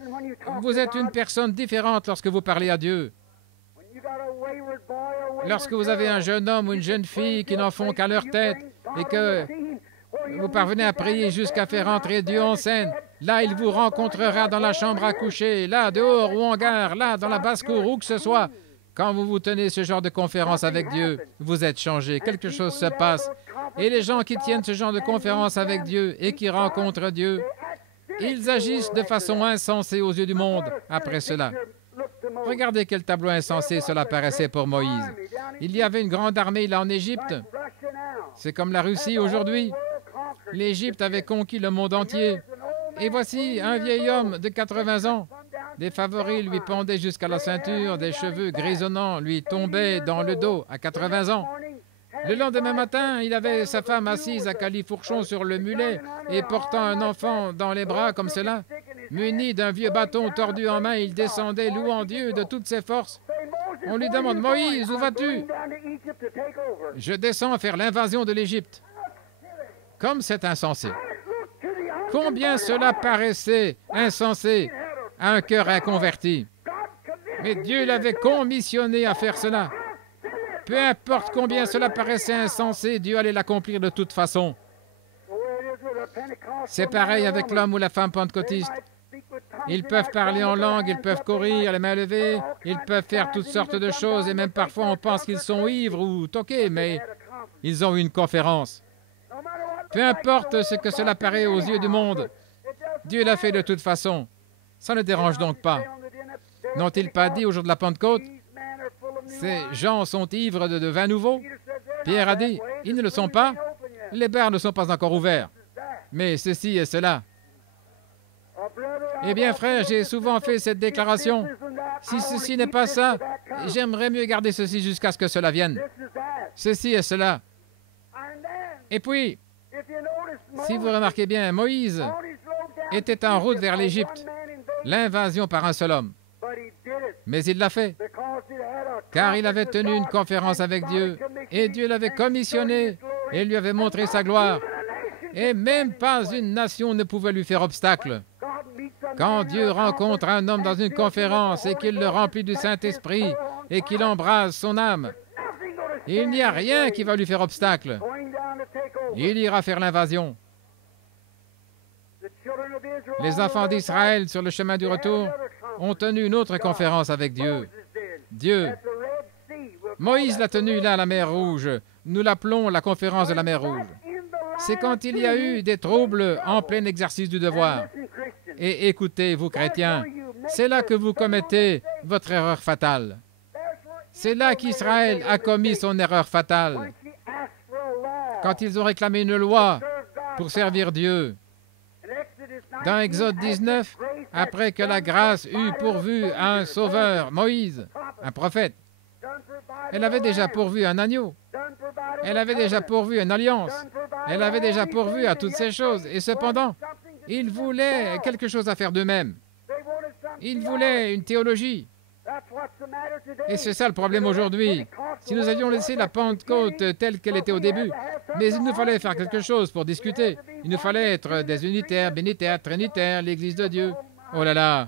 Vous êtes une personne différente lorsque vous parlez à Dieu. Lorsque vous avez un jeune homme ou une jeune fille qui n'en font qu'à leur tête et que vous parvenez à prier jusqu'à faire entrer Dieu en scène, là, il vous rencontrera dans la chambre à coucher, là, dehors ou en gare, là, dans la basse-cour, où que ce soit. Quand vous tenez ce genre de conférence avec Dieu, vous êtes changé. Quelque chose se passe. Et les gens qui tiennent ce genre de conférence avec Dieu et qui rencontrent Dieu, ils agissent de façon insensée aux yeux du monde après cela. Regardez quel tableau insensé cela paraissait pour Moïse. Il y avait une grande armée là en Égypte. C'est comme la Russie aujourd'hui. L'Égypte avait conquis le monde entier. Et voici un vieil homme de 80 ans. Des favoris lui pendaient jusqu'à la ceinture, des cheveux grisonnants lui tombaient dans le dos à 80 ans. Le lendemain matin, il avait sa femme assise à califourchon sur le mulet et portant un enfant dans les bras comme cela. Muni d'un vieux bâton tordu en main, il descendait louant Dieu de toutes ses forces. On lui demande, « Moïse, où vas-tu? » « Je descends faire l'invasion de l'Égypte. » Comme c'est insensé. Combien cela paraissait insensé à un cœur inconverti. Mais Dieu l'avait commissionné à faire cela. Peu importe combien cela paraissait insensé, Dieu allait l'accomplir de toute façon. C'est pareil avec l'homme ou la femme pentecôtiste. Ils peuvent parler en langue, ils peuvent courir, les mains levées, ils peuvent faire toutes sortes de choses, et même parfois on pense qu'ils sont ivres ou toqués, mais ils ont eu une conférence. Peu importe ce que cela paraît aux yeux du monde, Dieu l'a fait de toute façon. Ça ne dérange donc pas. N'ont-ils pas dit au jour de la Pentecôte, ces gens sont ivres de vin nouveau? Pierre a dit, ils ne le sont pas, les bars ne sont pas encore ouverts. Mais ceci et cela. Eh bien, frère, j'ai souvent fait cette déclaration. Si ceci n'est pas ça, j'aimerais mieux garder ceci jusqu'à ce que cela vienne. Ceci et cela. Et puis, si vous remarquez bien, Moïse était en route vers l'Égypte, l'invasion par un seul homme. Mais il l'a fait, car il avait tenu une conférence avec Dieu, et Dieu l'avait commissionné et lui avait montré sa gloire. Et même pas une nation ne pouvait lui faire obstacle. Quand Dieu rencontre un homme dans une conférence et qu'il le remplit du Saint-Esprit et qu'il embrase son âme, il n'y a rien qui va lui faire obstacle. Il ira faire l'invasion. Les enfants d'Israël, sur le chemin du retour, ont tenu une autre conférence avec Dieu. Moïse l'a tenue là à la mer Rouge. Nous l'appelons la conférence de la mer Rouge. C'est quand il y a eu des troubles en plein exercice du devoir. Et écoutez, vous chrétiens, c'est là que vous commettez votre erreur fatale. C'est là qu'Israël a commis son erreur fatale. Quand ils ont réclamé une loi pour servir Dieu. Dans Exode 19, après que la grâce eut pourvu à un sauveur, Moïse, un prophète, elle avait déjà pourvu un agneau. Elle avait déjà pourvu une alliance. Elle avait déjà pourvu à toutes ces choses. Et cependant, ils voulaient quelque chose à faire d'eux-mêmes. Ils voulaient une théologie. Et c'est ça le problème aujourd'hui. Si nous avions laissé la Pentecôte telle qu'elle était au début, mais il nous fallait faire quelque chose pour discuter. Il nous fallait être des unitaires, bénitaires, trinitaires, l'Église de Dieu. Oh là là!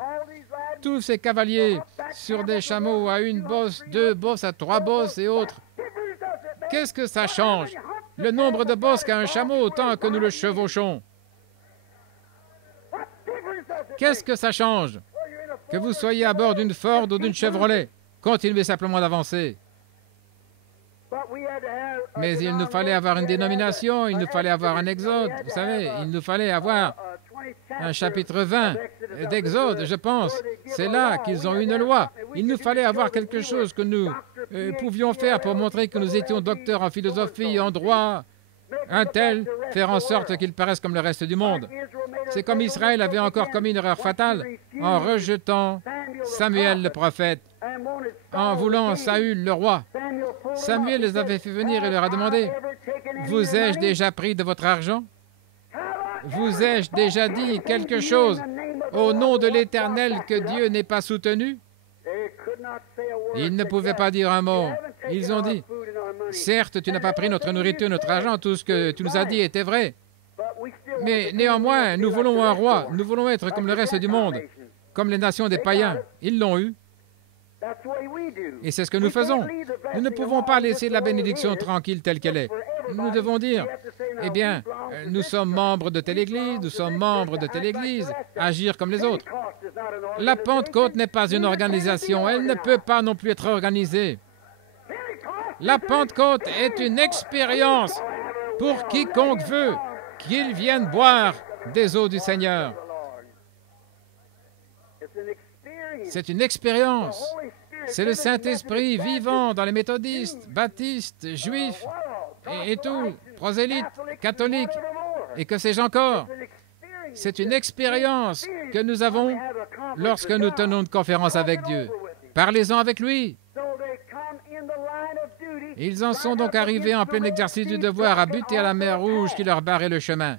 Tous ces cavaliers sur des chameaux à une bosse, 2 bosses, à 3 bosses et autres. Qu'est-ce que ça change? Le nombre de bosses qu'a un chameau autant que nous le chevauchons. Qu'est-ce que ça change? Que vous soyez à bord d'une Ford ou d'une Chevrolet, continuez simplement d'avancer. Mais il nous fallait avoir une dénomination, il nous fallait avoir un exode, vous savez, il nous fallait avoir un chapitre 20 d'Exode, je pense. C'est là qu'ils ont une loi. Il nous fallait avoir quelque chose que nous pouvions faire pour montrer que nous étions docteurs en philosophie, en droit, un tel, faire en sorte qu'ils paraissent comme le reste du monde. C'est comme Israël avait encore commis une erreur fatale en rejetant Samuel le prophète, en voulant Saül le roi. Samuel les avait fait venir et leur a demandé, « Vous ai-je déjà pris de votre argent? Vous ai-je déjà dit quelque chose au nom de l'Éternel que Dieu n'ait pas soutenu? » Ils ne pouvaient pas dire un mot. Ils ont dit, « Certes, tu n'as pas pris notre nourriture, notre argent, tout ce que tu nous as dit était vrai. Mais néanmoins, nous voulons un roi. Nous voulons être comme le reste du monde, comme les nations des païens. Ils l'ont eu. Et c'est ce que nous faisons. Nous ne pouvons pas laisser la bénédiction tranquille telle qu'elle est. Nous devons dire, eh bien, nous sommes membres de telle église, nous sommes membres de telle église, agir comme les autres. La Pentecôte n'est pas une organisation, elle ne peut pas non plus être organisée. La Pentecôte est une expérience pour quiconque veut qu'il vienne boire des eaux du Seigneur. C'est une expérience. C'est le Saint-Esprit vivant dans les méthodistes, baptistes, juifs et tout, prosélytes, catholiques, et que sais-je encore. C'est une expérience que nous avons lorsque nous tenons une conférence avec Dieu. Parlez-en avec lui. Ils en sont donc arrivés en plein exercice du devoir à buter à la mer Rouge qui leur barrait le chemin.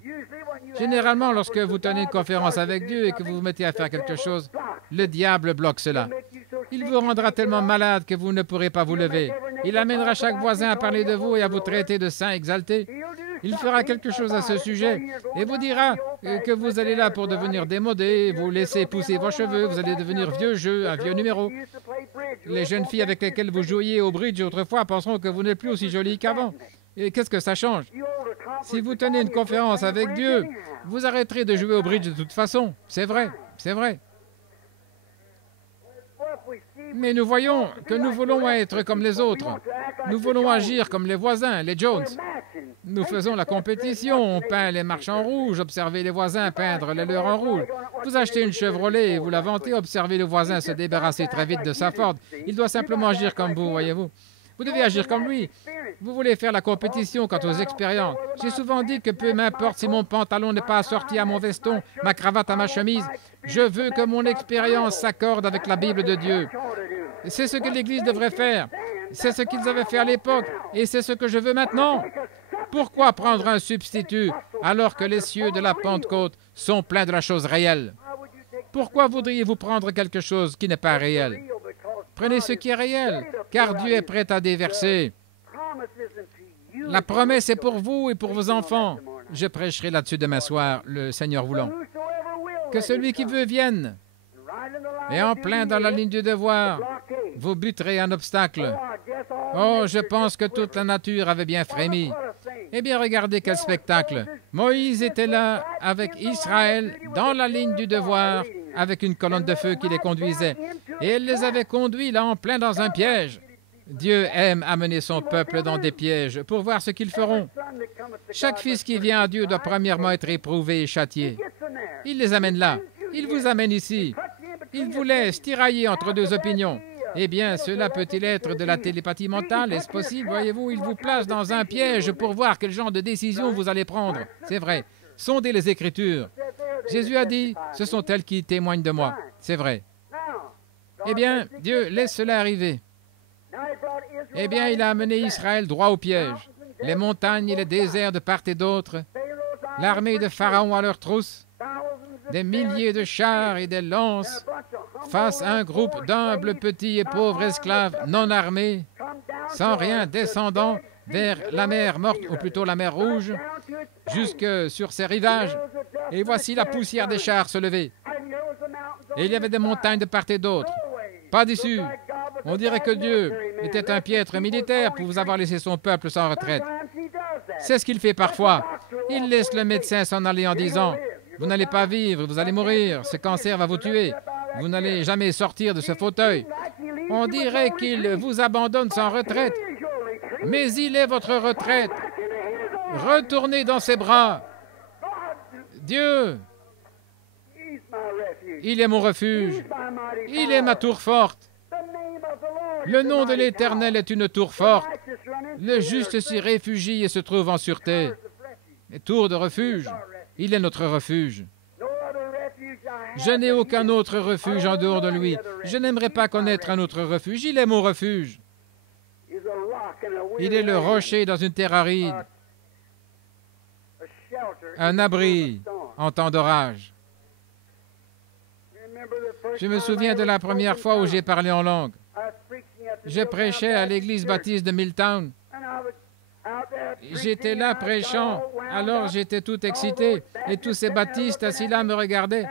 Généralement, lorsque vous tenez une conférence avec Dieu et que vous vous mettez à faire quelque chose, le diable bloque cela. Il vous rendra tellement malade que vous ne pourrez pas vous lever. Il amènera chaque voisin à parler de vous et à vous traiter de saint exalté. Il fera quelque chose à ce sujet et vous dira que vous allez là pour devenir démodé, vous laisser pousser vos cheveux, vous allez devenir vieux jeu, un vieux numéro. Les jeunes filles avec lesquelles vous jouiez au bridge autrefois penseront que vous n'êtes plus aussi jolie qu'avant. Et qu'est-ce que ça change? Si vous tenez une conférence avec Dieu, vous arrêterez de jouer au bridge de toute façon. C'est vrai, c'est vrai. Mais nous voyons que nous voulons être comme les autres. Nous voulons agir comme les voisins, les Jones. Nous faisons la compétition, on peint les marches en rouge, observez les voisins peindre les leurs en rouge. Vous achetez une Chevrolet et vous la vantez, observez le voisin se débarrasser très vite de sa Ford. Il doit simplement agir comme vous, voyez-vous. Vous devez agir comme lui. Vous voulez faire la compétition quant aux expériences. J'ai souvent dit que peu m'importe si mon pantalon n'est pas assorti à mon veston, ma cravate à ma chemise, je veux que mon expérience s'accorde avec la Bible de Dieu. C'est ce que l'Église devrait faire. C'est ce qu'ils avaient fait à l'époque et c'est ce que je veux maintenant. Pourquoi prendre un substitut alors que les cieux de la Pentecôte sont pleins de la chose réelle? Pourquoi voudriez-vous prendre quelque chose qui n'est pas réel? Prenez ce qui est réel, car Dieu est prêt à déverser. La promesse est pour vous et pour vos enfants. Je prêcherai là-dessus demain soir, le Seigneur voulant. Que celui qui veut vienne. Et en plein dans la ligne du devoir, vous buterez un obstacle. Oh, je pense que toute la nature avait bien frémi. Eh bien, regardez quel spectacle. Moïse était là avec Israël dans la ligne du devoir, avec une colonne de feu qui les conduisait. Et elle les avait conduits là en plein dans un piège. Dieu aime amener son peuple dans des pièges pour voir ce qu'ils feront. Chaque fils qui vient à Dieu doit premièrement être éprouvé et châtié. Il les amène là. Il vous amène ici. Il vous laisse tirailler entre deux opinions. Eh bien, cela peut-il être de la télépathie mentale? Est-ce possible? Voyez-vous, il vous place dans un piège pour voir quel genre de décision vous allez prendre. C'est vrai. Sondez les Écritures. Jésus a dit, ce sont elles qui témoignent de moi. C'est vrai. Eh bien, Dieu laisse cela arriver. Eh bien, il a amené Israël droit au piège. Les montagnes et les déserts de part et d'autre, l'armée de Pharaon à leurs trousses, des milliers de chars et des lances, face à un groupe d'humbles petits et pauvres esclaves non armés, sans rien descendant vers la mer morte, ou plutôt la mer Rouge, jusque sur ses rivages. Et voici la poussière des chars se lever. Et il y avait des montagnes de part et d'autre. Pas d'issue. On dirait que Dieu était un piètre militaire pour vous avoir laissé son peuple sans retraite. C'est ce qu'il fait parfois. Il laisse le médecin s'en aller en disant « Vous n'allez pas vivre, vous allez mourir, ce cancer va vous tuer. Vous n'allez jamais sortir de ce fauteuil. » On dirait qu'il vous abandonne sans retraite. Mais il est votre retraite. Retournez dans ses bras. Dieu, il est mon refuge. Il est ma tour forte. Le nom de l'Éternel est une tour forte. Le juste s'y réfugie et se trouve en sûreté. Tour de refuge. Il est notre refuge. Je n'ai aucun autre refuge en dehors de lui. Je n'aimerais pas connaître un autre refuge. Il est mon refuge. Il est le rocher dans une terre aride. Un abri en temps d'orage. Je me souviens de la première fois où j'ai parlé en langue. Je prêchais à l'église baptiste de Milltown. J'étais là prêchant, alors j'étais tout excité, et tous ces baptistes assis là me regardaient.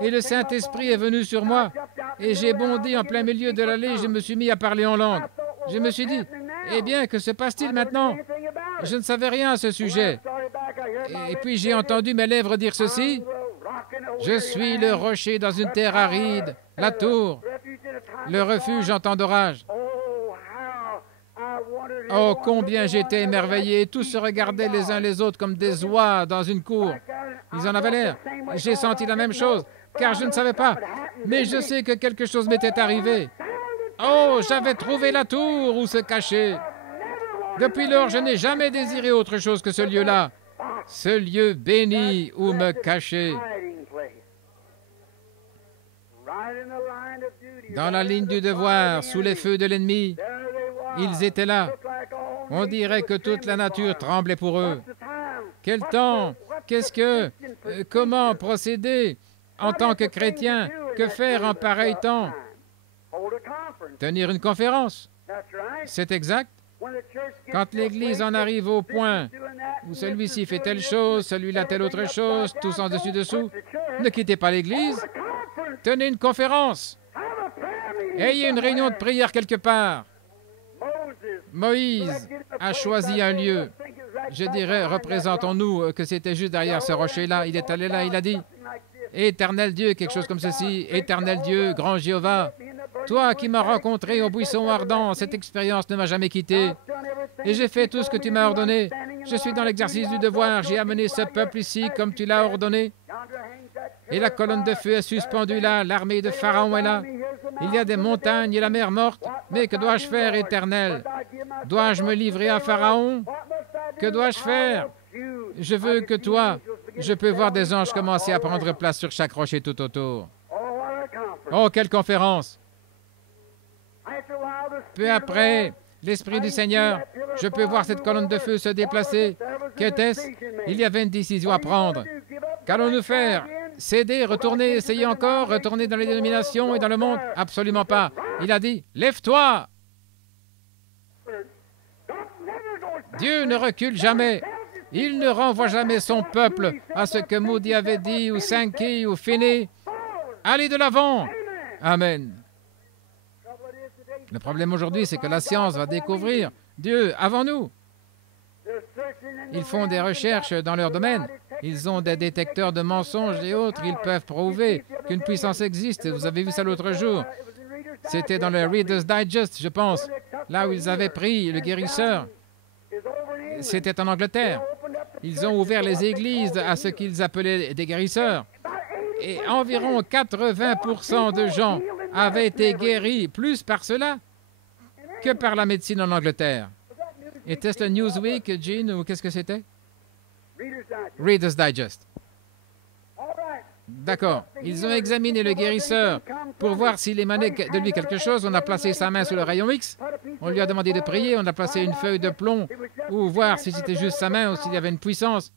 Et le Saint-Esprit est venu sur moi, et j'ai bondi en plein milieu de l'allée, je me suis mis à parler en langue. Je me suis dit, eh bien, que se passe-t-il maintenant? Je ne savais rien à ce sujet. Et puis j'ai entendu mes lèvres dire ceci. Je suis le rocher dans une terre aride, la tour, le refuge en temps d'orage. Oh, combien j'étais émerveillé. Tous se regardaient les uns les autres comme des oies dans une cour. Ils en avaient l'air. J'ai senti la même chose, car je ne savais pas. Mais je sais que quelque chose m'était arrivé. Oh, j'avais trouvé la tour où se cacher. Depuis lors, je n'ai jamais désiré autre chose que ce lieu-là. Ce lieu béni où me cacher. Dans la ligne du devoir, sous les feux de l'ennemi, ils étaient là. On dirait que toute la nature tremblait pour eux. Quel temps? Qu'est-ce que... comment procéder en tant que chrétien? Que faire en pareil temps? Tenir une conférence. C'est exact. Quand l'Église en arrive au point où celui-ci fait telle chose, celui-là telle autre chose, tous en dessus-dessous, ne quittez pas l'Église. Tenez une conférence. Ayez une réunion de prière quelque part. Moïse a choisi un lieu. Je dirais, représentons-nous que c'était juste derrière ce rocher-là. Il est allé là, il a dit, « Éternel Dieu », quelque chose comme ceci, « Éternel Dieu, grand Jéhovah, toi qui m'as rencontré au buisson ardent, cette expérience ne m'a jamais quitté. Et j'ai fait tout ce que tu m'as ordonné. Je suis dans l'exercice du devoir. J'ai amené ce peuple ici comme tu l'as ordonné. Et la colonne de feu est suspendue là. L'armée de Pharaon est là. Il y a des montagnes et la mer morte. Mais que dois-je faire, Éternel? Dois-je me livrer à Pharaon? Que dois-je faire? Je veux que toi, je peux voir des anges commencer à prendre place sur chaque rocher tout autour. Oh, quelle conférence! Peu après, l'Esprit du Seigneur, je peux voir cette colonne de feu se déplacer. Qu'était-ce? Il y avait une décision à prendre. Qu'allons-nous faire? Céder, retourner, essayer encore, retourner dans les dénominations et dans le monde? Absolument pas. Il a dit, lève-toi! Dieu ne recule jamais. Il ne renvoie jamais son peuple à ce que Moody avait dit, ou Sankey, ou Finney. Allez de l'avant! Amen. Le problème aujourd'hui, c'est que la science va découvrir Dieu avant nous. Ils font des recherches dans leur domaine. Ils ont des détecteurs de mensonges et autres. Ils peuvent prouver qu'une puissance existe. Vous avez vu ça l'autre jour. C'était dans le Reader's Digest, je pense, là où ils avaient pris le guérisseur. C'était en Angleterre. Ils ont ouvert les églises à ce qu'ils appelaient des guérisseurs. Et environ 80% de gens avaient été guéris plus par cela que par la médecine en Angleterre. Était-ce le Newsweek, Gene, ou qu'est-ce que c'était? Reader's Digest. D'accord. Ils ont examiné le guérisseur pour voir s'il émanait de lui quelque chose. On a placé sa main sous le rayon X. On lui a demandé de prier. On a placé une feuille de plomb ou voir si c'était juste sa main ou s'il y avait une puissance.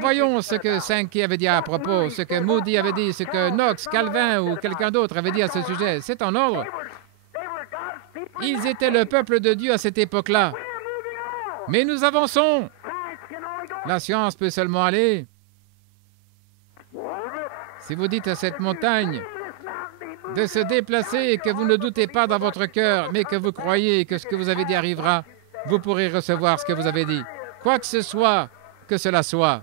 Voyons ce que Sankey avait dit à propos, ce que Moody avait dit, ce que Knox, Calvin ou quelqu'un d'autre avait dit à ce sujet. C'est en ordre. Ils étaient le peuple de Dieu à cette époque-là. Mais nous avançons. La science peut seulement aller. Si vous dites à cette montagne de se déplacer et que vous ne doutez pas dans votre cœur, mais que vous croyez que ce que vous avez dit arrivera, vous pourrez recevoir ce que vous avez dit. Quoi que ce soit, que cela soit.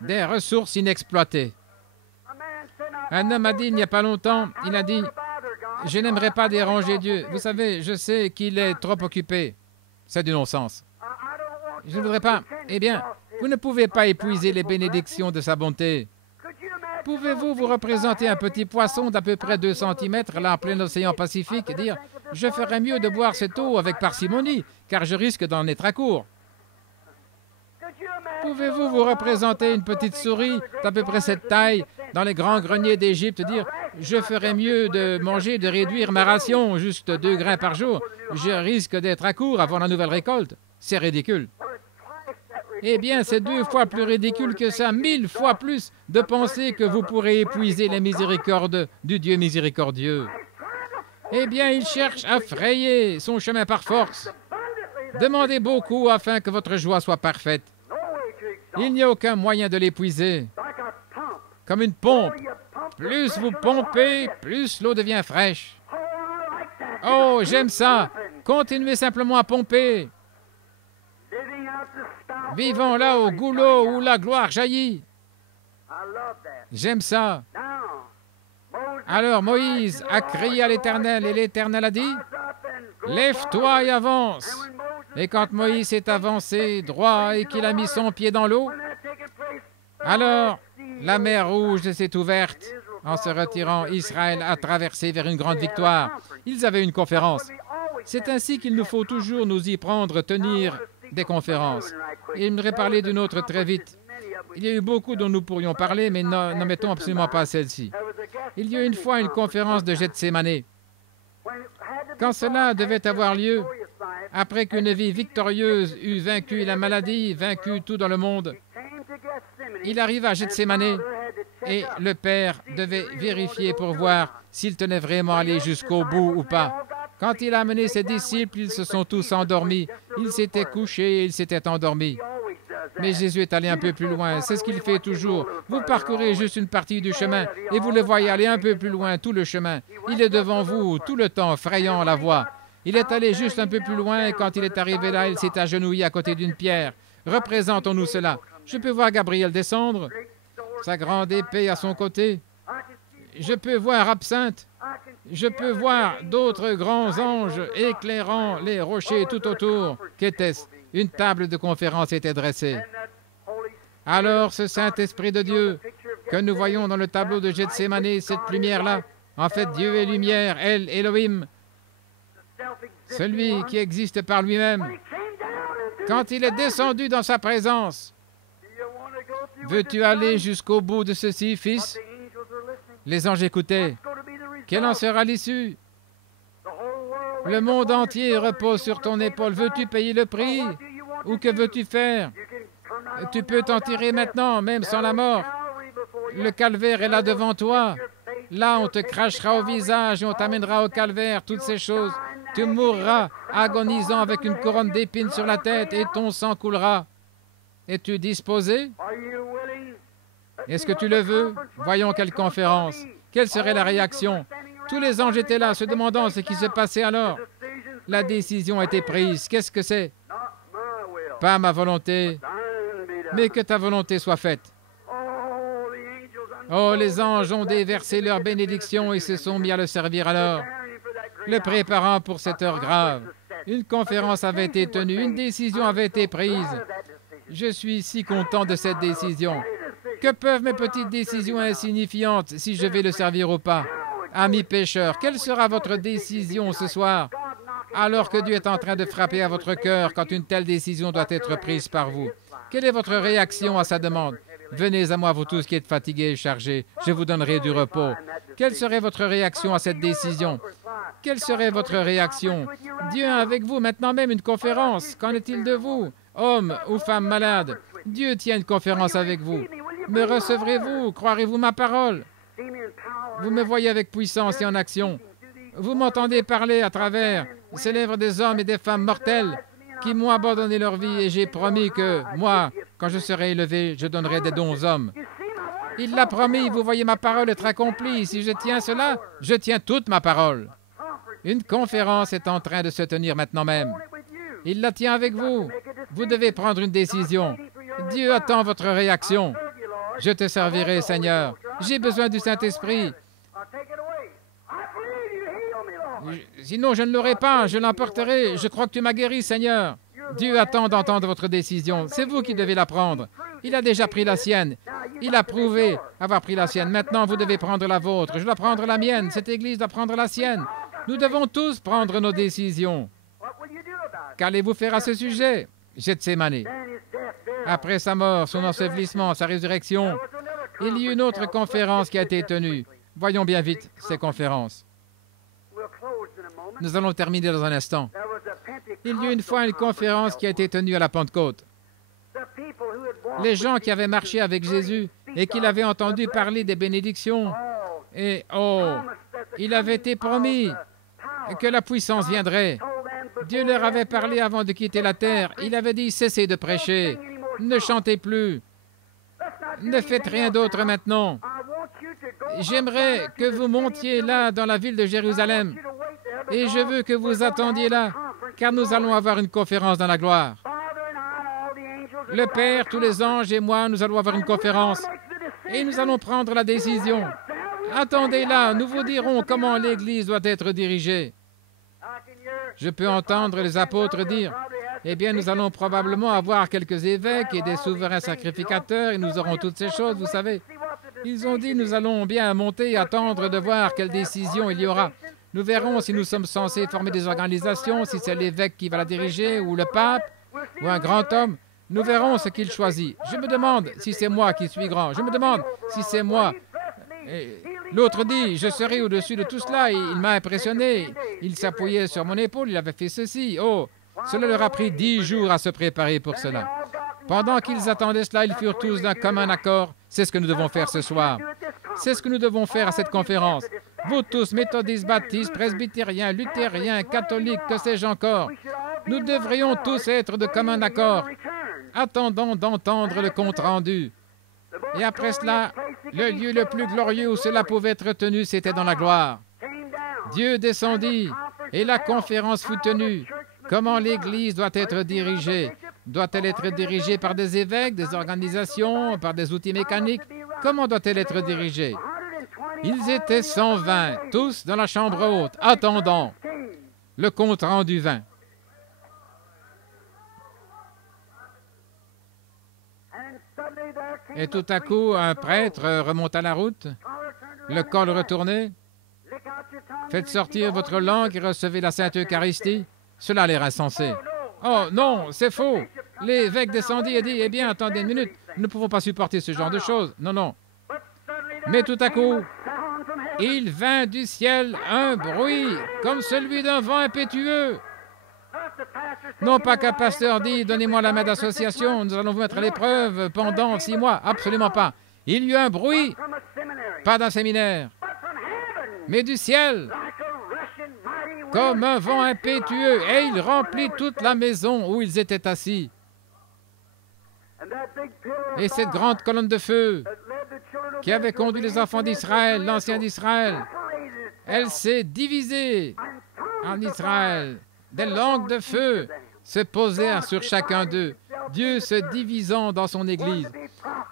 Des ressources inexploitées. Un homme a dit il n'y a pas longtemps, il a dit, « Je n'aimerais pas déranger Dieu. Vous savez, je sais qu'il est trop occupé. » C'est du non-sens. Je ne voudrais pas. Eh bien, vous ne pouvez pas épuiser les bénédictions de sa bonté. Pouvez-vous vous représenter un petit poisson d'à peu près 2 cm là en plein océan Pacifique et dire « Je ferais mieux de boire cette eau avec parcimonie, car je risque d'en être à court. » Pouvez-vous vous représenter une petite souris d'à peu près cette taille dans les grands greniers d'Égypte dire « Je ferais mieux de manger, de réduire ma ration, juste 2 grains par jour. Je risque d'être à court avant la nouvelle récolte. » C'est ridicule. Eh bien, c'est 2 fois plus ridicule que ça, 1000 fois plus de penser que vous pourrez épuiser les miséricordes du Dieu miséricordieux. Eh bien, il cherche à frayer son chemin par force. Demandez beaucoup afin que votre joie soit parfaite. Il n'y a aucun moyen de l'épuiser. Comme une pompe. Plus vous pompez, plus l'eau devient fraîche. Oh, j'aime ça. Continuez simplement à pomper. Vivons là au goulot où la gloire jaillit. J'aime ça. Alors Moïse a crié à l'Éternel et l'Éternel a dit, « Lève-toi et avance. » Et quand Moïse est avancé droit et qu'il a mis son pied dans l'eau, alors la mer Rouge s'est ouverte. En se retirant, Israël a traversé vers une grande victoire. Ils avaient une conférence. C'est ainsi qu'il nous faut toujours nous y prendre, tenir des conférences. Et il me parler d'une autre très vite. Il y a eu beaucoup dont nous pourrions parler, mais n'en mettons absolument pas celle-ci. Il y a eu une fois une conférence de Gethsémané. Quand cela devait avoir lieu, après qu'une vie victorieuse eut vaincu la maladie, vaincu tout dans le monde, il arriva à Gethsémané et le Père devait vérifier pour voir s'il tenait vraiment à aller jusqu'au bout ou pas. Quand il a amené ses disciples, ils se sont tous endormis. Ils s'étaient couchés et ils s'étaient endormis. Mais Jésus est allé un peu plus loin. C'est ce qu'il fait toujours. Vous parcourez juste une partie du chemin et vous le voyez aller un peu plus loin tout le chemin. Il est devant vous tout le temps, frayant la voie. Il est allé juste un peu plus loin et quand il est arrivé là, il s'est agenouillé à côté d'une pierre. Représentons-nous cela. Je peux voir Gabriel descendre, sa grande épée à son côté. Je peux voir Absinthe. Je peux voir d'autres grands anges éclairant les rochers tout autour. Qu'était-ce? Une table de conférence était dressée. Alors ce Saint-Esprit de Dieu que nous voyons dans le tableau de Gethsémani, cette lumière-là, en fait Dieu est lumière, El Elohim, celui qui existe par lui-même. Quand il est descendu dans sa présence, veux-tu aller jusqu'au bout de ceci, fils? Les anges écoutaient. Quelle en sera l'issue? Le monde entier repose sur ton épaule. Veux-tu payer le prix? Ou que veux-tu faire? Tu peux t'en tirer maintenant, même sans la mort. Le calvaire est là devant toi. Là, on te crachera au visage et on t'amènera au calvaire, toutes ces choses. Tu mourras agonisant avec une couronne d'épines sur la tête et ton sang coulera. Es-tu disposé? Est-ce que tu le veux? Voyons quelle conférence. Quelle serait la réaction? Tous les anges étaient là, se demandant ce qui se passait alors. La décision a été prise. Qu'est-ce que c'est? Pas ma volonté, mais que ta volonté soit faite. Oh, les anges ont déversé leur bénédiction et se sont mis à le servir alors, le préparant pour cette heure grave. Une conférence avait été tenue, une décision avait été prise. Je suis si content de cette décision. Que peuvent mes petites décisions insignifiantes si je vais le servir ou pas? Amis pécheurs, quelle sera votre décision ce soir, alors que Dieu est en train de frapper à votre cœur quand une telle décision doit être prise par vous? Quelle est votre réaction à sa demande? Venez à moi, vous tous qui êtes fatigués et chargés, je vous donnerai du repos. Quelle serait votre réaction à cette décision? Quelle serait votre réaction? Dieu est avec vous maintenant même une conférence. Qu'en est-il de vous, hommes ou femmes malades? Dieu tient une conférence avec vous. Me recevrez-vous? Croirez-vous ma parole? Vous me voyez avec puissance et en action. Vous m'entendez parler à travers ces lèvres des hommes et des femmes mortels qui m'ont abandonné leur vie et j'ai promis que, moi, quand je serai élevé, je donnerai des dons aux hommes. Il l'a promis, vous voyez ma parole être accomplie. Si je tiens cela, je tiens toute ma parole. Une conférence est en train de se tenir maintenant même. Il la tient avec vous. Vous devez prendre une décision. Dieu attend votre réaction. Je te servirai, Seigneur. J'ai besoin du Saint-Esprit. Sinon, je ne l'aurai pas. Je l'emporterai. Je crois que tu m'as guéri, Seigneur. Dieu attend d'entendre votre décision. C'est vous qui devez la prendre. Il a déjà pris la sienne. Il a prouvé avoir pris la sienne. Maintenant, vous devez prendre la vôtre. Je dois prendre la mienne. Cette Église doit prendre la sienne. Nous devons tous prendre nos décisions. Qu'allez-vous faire à ce sujet? Gethsémani. Après sa mort, son ensevelissement, sa résurrection, il y a une autre conférence qui a été tenue. Voyons bien vite ces conférences. Nous allons terminer dans un instant. Il y a une fois une conférence qui a été tenue à la Pentecôte. Les gens qui avaient marché avec Jésus et qui l'avaient entendu parler des bénédictions, et il avait été promis que la puissance viendrait. Dieu leur avait parlé avant de quitter la terre. Il avait dit, cessez de prêcher, ne chantez plus, ne faites rien d'autre maintenant. J'aimerais que vous montiez là dans la ville de Jérusalem et je veux que vous attendiez là, car nous allons avoir une conférence dans la gloire. Le Père, tous les anges et moi, nous allons avoir une conférence et nous allons prendre la décision. Attendez là, nous vous dirons comment l'Église doit être dirigée. Je peux entendre les apôtres dire, eh bien, nous allons probablement avoir quelques évêques et des souverains sacrificateurs et nous aurons toutes ces choses, vous savez. Ils ont dit, nous allons bien monter et attendre de voir quelle décision il y aura. Nous verrons si nous sommes censés former des organisations, si c'est l'évêque qui va la diriger ou le pape ou un grand homme. Nous verrons ce qu'il choisit. Je me demande si c'est moi qui suis grand. Je me demande si c'est moi. L'autre dit, je serai au-dessus de tout cela. Il m'a impressionné. Il s'appuyait sur mon épaule. Il avait fait ceci. Oh, cela leur a pris 10 jours à se préparer pour cela. Pendant qu'ils attendaient cela, ils furent tous d'un commun accord. C'est ce que nous devons faire ce soir. C'est ce que nous devons faire à cette conférence. Vous tous, méthodistes, baptistes, presbytériens, luthériens, catholiques, que sais-je encore, nous devrions tous être de commun accord attendons d'entendre le compte-rendu. Et après cela, le lieu le plus glorieux où cela pouvait être tenu, c'était dans la gloire. Dieu descendit et la conférence fut tenue. Comment l'Église doit être dirigée? Doit-elle être dirigée par des évêques, des organisations, par des outils mécaniques? Comment doit-elle être dirigée? Ils étaient 120, tous dans la chambre haute, attendant. Le compte-rendu vint. Et tout à coup, un prêtre remonta la route, le col retourné. Faites sortir votre langue et recevez la Sainte Eucharistie. Cela a l'air insensé. Oh non, c'est faux. L'évêque descendit et dit, eh bien, attendez une minute, nous ne pouvons pas supporter ce genre de choses. Non, non. Mais tout à coup, il vint du ciel un bruit comme celui d'un vent impétueux. Non pas qu'un pasteur dit, donnez-moi la main d'association, nous allons vous mettre à l'épreuve pendant 6 mois. Absolument pas. Il y eut un bruit, pas d'un séminaire, mais du ciel, comme un vent impétueux, et il remplit toute la maison où ils étaient assis. Et cette grande colonne de feu qui avait conduit les enfants d'Israël, l'ancien d'Israël, elle s'est divisée en Israël. Des langues de feu se posèrent sur chacun d'eux, Dieu se divisant dans son Église.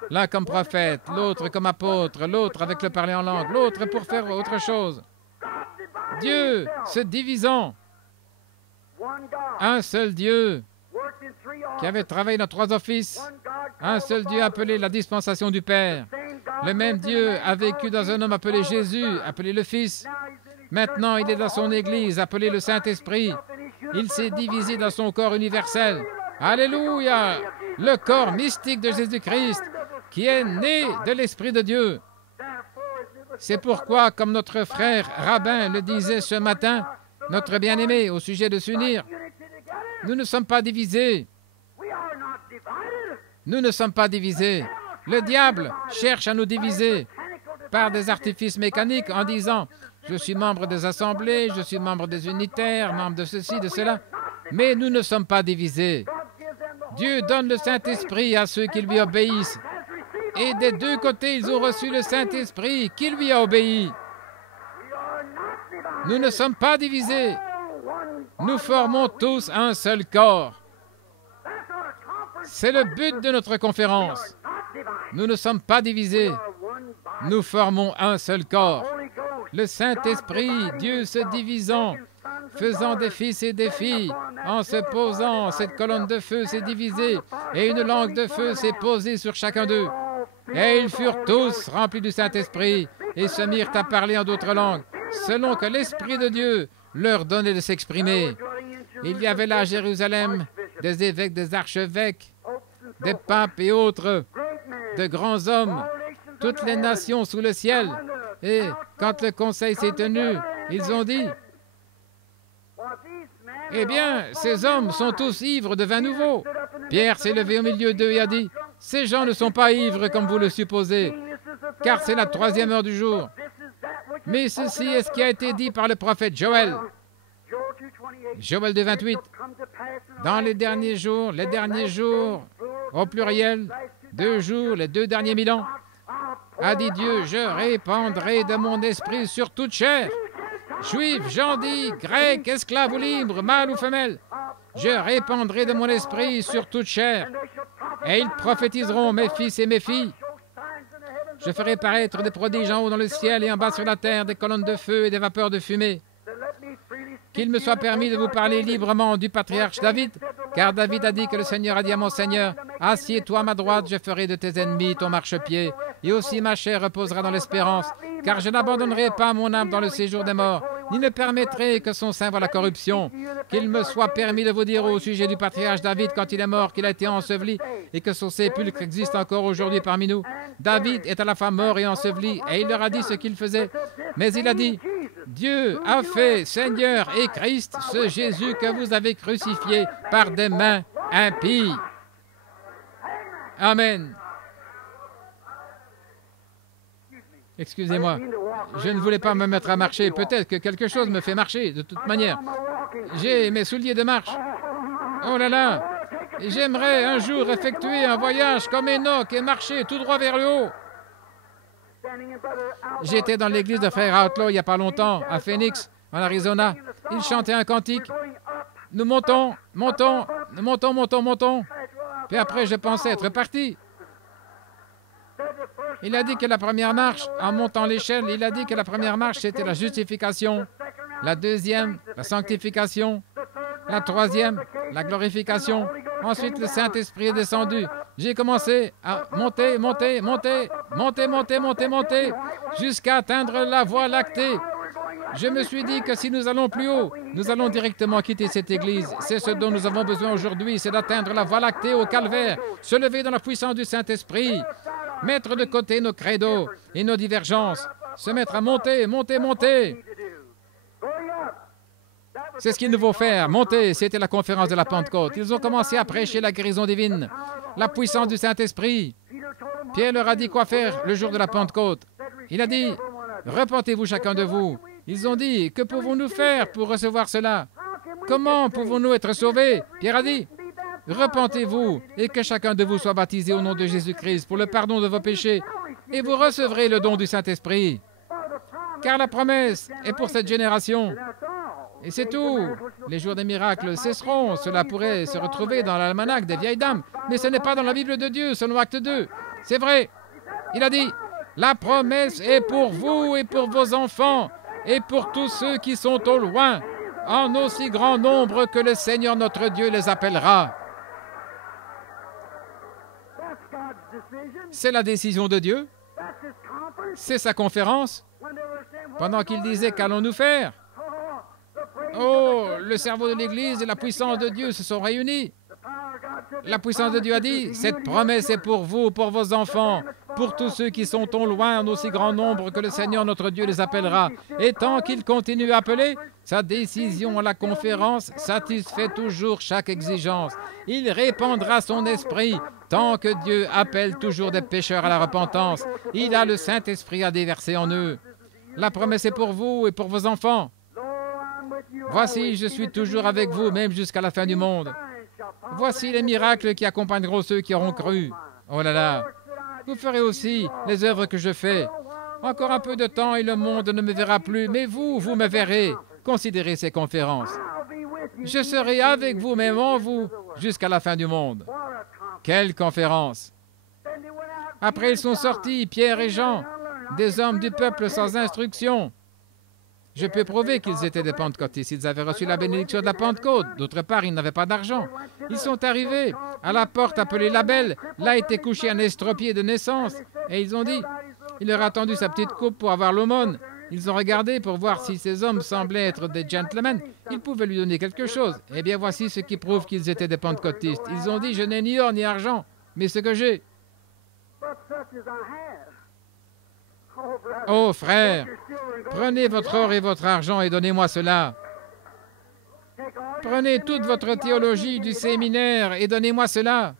L'un comme prophète, l'autre comme apôtre, l'autre avec le parler en langue, l'autre pour faire autre chose. Dieu se divisant. Un seul Dieu qui avait travaillé dans 3 offices. Un seul Dieu appelé la dispensation du Père. Le même Dieu a vécu dans un homme appelé Jésus, appelé le Fils. Maintenant, il est dans son Église, appelé le Saint-Esprit. Il s'est divisé dans son corps universel. Alléluia! Le corps mystique de Jésus-Christ, qui est né de l'Esprit de Dieu. C'est pourquoi, comme notre frère rabbin le disait ce matin, notre bien-aimé, au sujet de s'unir, nous ne sommes pas divisés. Nous ne sommes pas divisés. Le diable cherche à nous diviser par des artifices mécaniques en disant « Je suis membre des assemblées, je suis membre des unitaires, membre de ceci, de cela. » Mais nous ne sommes pas divisés. Dieu donne le Saint-Esprit à ceux qui lui obéissent. Et des 2 côtés, ils ont reçu le Saint-Esprit qui lui a obéi. Nous ne sommes pas divisés. Nous formons tous un seul corps. C'est le but de notre conférence. Nous ne sommes pas divisés. Nous formons un seul corps. Le Saint-Esprit, Dieu se divisant, faisant des fils et des filles, en se posant, cette colonne de feu s'est divisée, et une langue de feu s'est posée sur chacun d'eux. Et ils furent tous remplis du Saint-Esprit, et se mirent à parler en d'autres langues, selon que l'Esprit de Dieu leur donnait de s'exprimer. Il y avait là à Jérusalem des évêques, des archevêques, des papes et autres, de grands hommes, toutes les nations sous le ciel. Et quand le conseil s'est tenu, ils ont dit, « Eh bien, ces hommes sont tous ivres de vin nouveau. » Pierre s'est levé au milieu d'eux et a dit, « Ces gens ne sont pas ivres comme vous le supposez, car c'est la 3e heure du jour. Mais ceci est ce qui a été dit par le prophète Joël. » Joël 2,28. Dans les derniers jours, au pluriel, 2 jours, les 2 derniers 1000 ans, a dit Dieu, je répandrai de mon esprit sur toute chair. Juifs, gens dits, grecs, esclaves ou libres, mâles ou femelles, je répandrai de mon esprit sur toute chair. Et ils prophétiseront, mes fils et mes filles. Je ferai paraître des prodiges en haut dans le ciel et en bas sur la terre, des colonnes de feu et des vapeurs de fumée. Qu'il me soit permis de vous parler librement du patriarche David, car David a dit que le Seigneur a dit à mon Seigneur, « Assieds-toi à ma droite, je ferai de tes ennemis ton marchepied, et aussi ma chair reposera dans l'espérance, car je n'abandonnerai pas mon âme dans le séjour des morts, ni ne permettrai que son sein voie la corruption. Qu'il me soit permis de vous dire au sujet du patriarche David, quand il est mort, qu'il a été enseveli, et que son sépulcre existe encore aujourd'hui parmi nous. David est à la fois mort et enseveli, et il leur a dit ce qu'il faisait. Mais il a dit, Dieu a fait Seigneur et Christ ce Jésus que vous avez crucifié par des mains impies. Amen. Excusez-moi, je ne voulais pas me mettre à marcher. Peut-être que quelque chose me fait marcher, de toute manière. J'ai mes souliers de marche. Oh là là, Et j'aimerais un jour effectuer un voyage comme Enoch et marcher tout droit vers le haut. J'étais dans l'église de Frère Outlaw il n'y a pas longtemps, à Phoenix, en Arizona. Ils chantaient un cantique. Nous montons, montons, nous montons, montons, montons. Puis après, je pensais être parti. Il a dit que la première marche, en montant l'échelle, il a dit que la première marche, c'était la justification. La deuxième, la sanctification. La troisième, la glorification. Ensuite, le Saint-Esprit est descendu. J'ai commencé à monter, monter, monter, monter, monter, monter, monter, jusqu'à atteindre la voie lactée. Je me suis dit que si nous allons plus haut, nous allons directement quitter cette église. C'est ce dont nous avons besoin aujourd'hui, c'est d'atteindre la voie lactée au calvaire, se lever dans la puissance du Saint-Esprit, mettre de côté nos credos et nos divergences, se mettre à monter, monter, monter. C'est ce qu'il nous faut faire, monter. C'était la conférence de la Pentecôte. Ils ont commencé à prêcher la guérison divine, la puissance du Saint-Esprit. Pierre leur a dit quoi faire le jour de la Pentecôte. Il a dit, repentez-vous chacun de vous. Ils ont dit, que pouvons-nous faire pour recevoir cela? Comment pouvons-nous être sauvés? Pierre a dit, repentez-vous et que chacun de vous soit baptisé au nom de Jésus-Christ pour le pardon de vos péchés et vous recevrez le don du Saint-Esprit. Car la promesse est pour cette génération. Et c'est tout. Les jours des miracles cesseront. Cela pourrait se retrouver dans l'almanach des vieilles dames. Mais ce n'est pas dans la Bible de Dieu, selon Acte 2. C'est vrai. Il a dit, la promesse est pour vous et pour vos enfants et pour tous ceux qui sont au loin, en aussi grand nombre que le Seigneur notre Dieu les appellera. C'est la décision de Dieu. C'est sa conférence. Pendant qu'il disait, qu'allons-nous faire? Oh, le cerveau de l'Église et la puissance de Dieu se sont réunis. La puissance de Dieu a dit, cette promesse est pour vous, pour vos enfants, pour tous ceux qui sont au loin, en aussi grand nombre que le Seigneur notre Dieu les appellera. Et tant qu'il continue à appeler, sa décision à la conférence satisfait toujours chaque exigence. Il répandra son esprit tant que Dieu appelle toujours des pécheurs à la repentance. Il a le Saint-Esprit à déverser en eux. La promesse est pour vous et pour vos enfants. Voici, je suis toujours avec vous, même jusqu'à la fin du monde. Voici les miracles qui accompagneront ceux qui auront cru. Oh là là! Vous ferez aussi les œuvres que je fais. Encore un peu de temps et le monde ne me verra plus, mais vous me verrez. Considérez ces conférences. Je serai avec vous, même en vous, jusqu'à la fin du monde. Quelle conférence! Après, ils sont sortis, Pierre et Jean, des hommes du peuple sans instruction. Je peux prouver qu'ils étaient des pentecôtistes. Ils avaient reçu la bénédiction de la Pentecôte. D'autre part, ils n'avaient pas d'argent. Ils sont arrivés à la porte appelée La Belle. Là était couché un estropié de naissance. Et ils ont dit, il leur a tendu sa petite coupe pour avoir l'aumône. Ils ont regardé pour voir si ces hommes semblaient être des gentlemen. Ils pouvaient lui donner quelque chose. Eh bien, voici ce qui prouve qu'ils étaient des pentecôtistes. Ils ont dit, je n'ai ni or ni argent, mais ce que j'ai. Oh, frère, prenez votre or et votre argent et donnez-moi cela. Prenez toute votre théologie du séminaire et donnez-moi cela.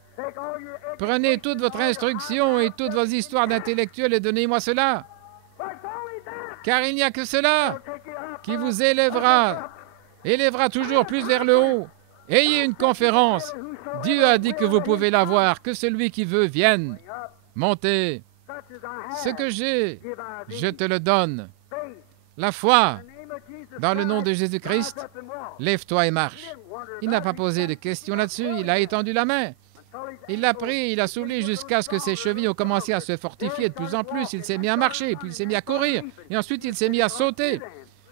Prenez toute votre instruction et toutes vos histoires d'intellectuels et donnez-moi cela. Car il n'y a que cela qui vous élèvera toujours plus vers le haut. Ayez une conférence. Dieu a dit que vous pouvez l'avoir, que celui qui veut vienne. Montez. Ce que j'ai, je te le donne. La foi, dans le nom de Jésus-Christ, lève-toi et marche. Il n'a pas posé de questions là-dessus, il a étendu la main. Il l'a pris, il a soulevé jusqu'à ce que ses chevilles ont commencé à se fortifier de plus en plus. Il s'est mis à marcher, puis il s'est mis à courir, et ensuite il s'est mis à sauter.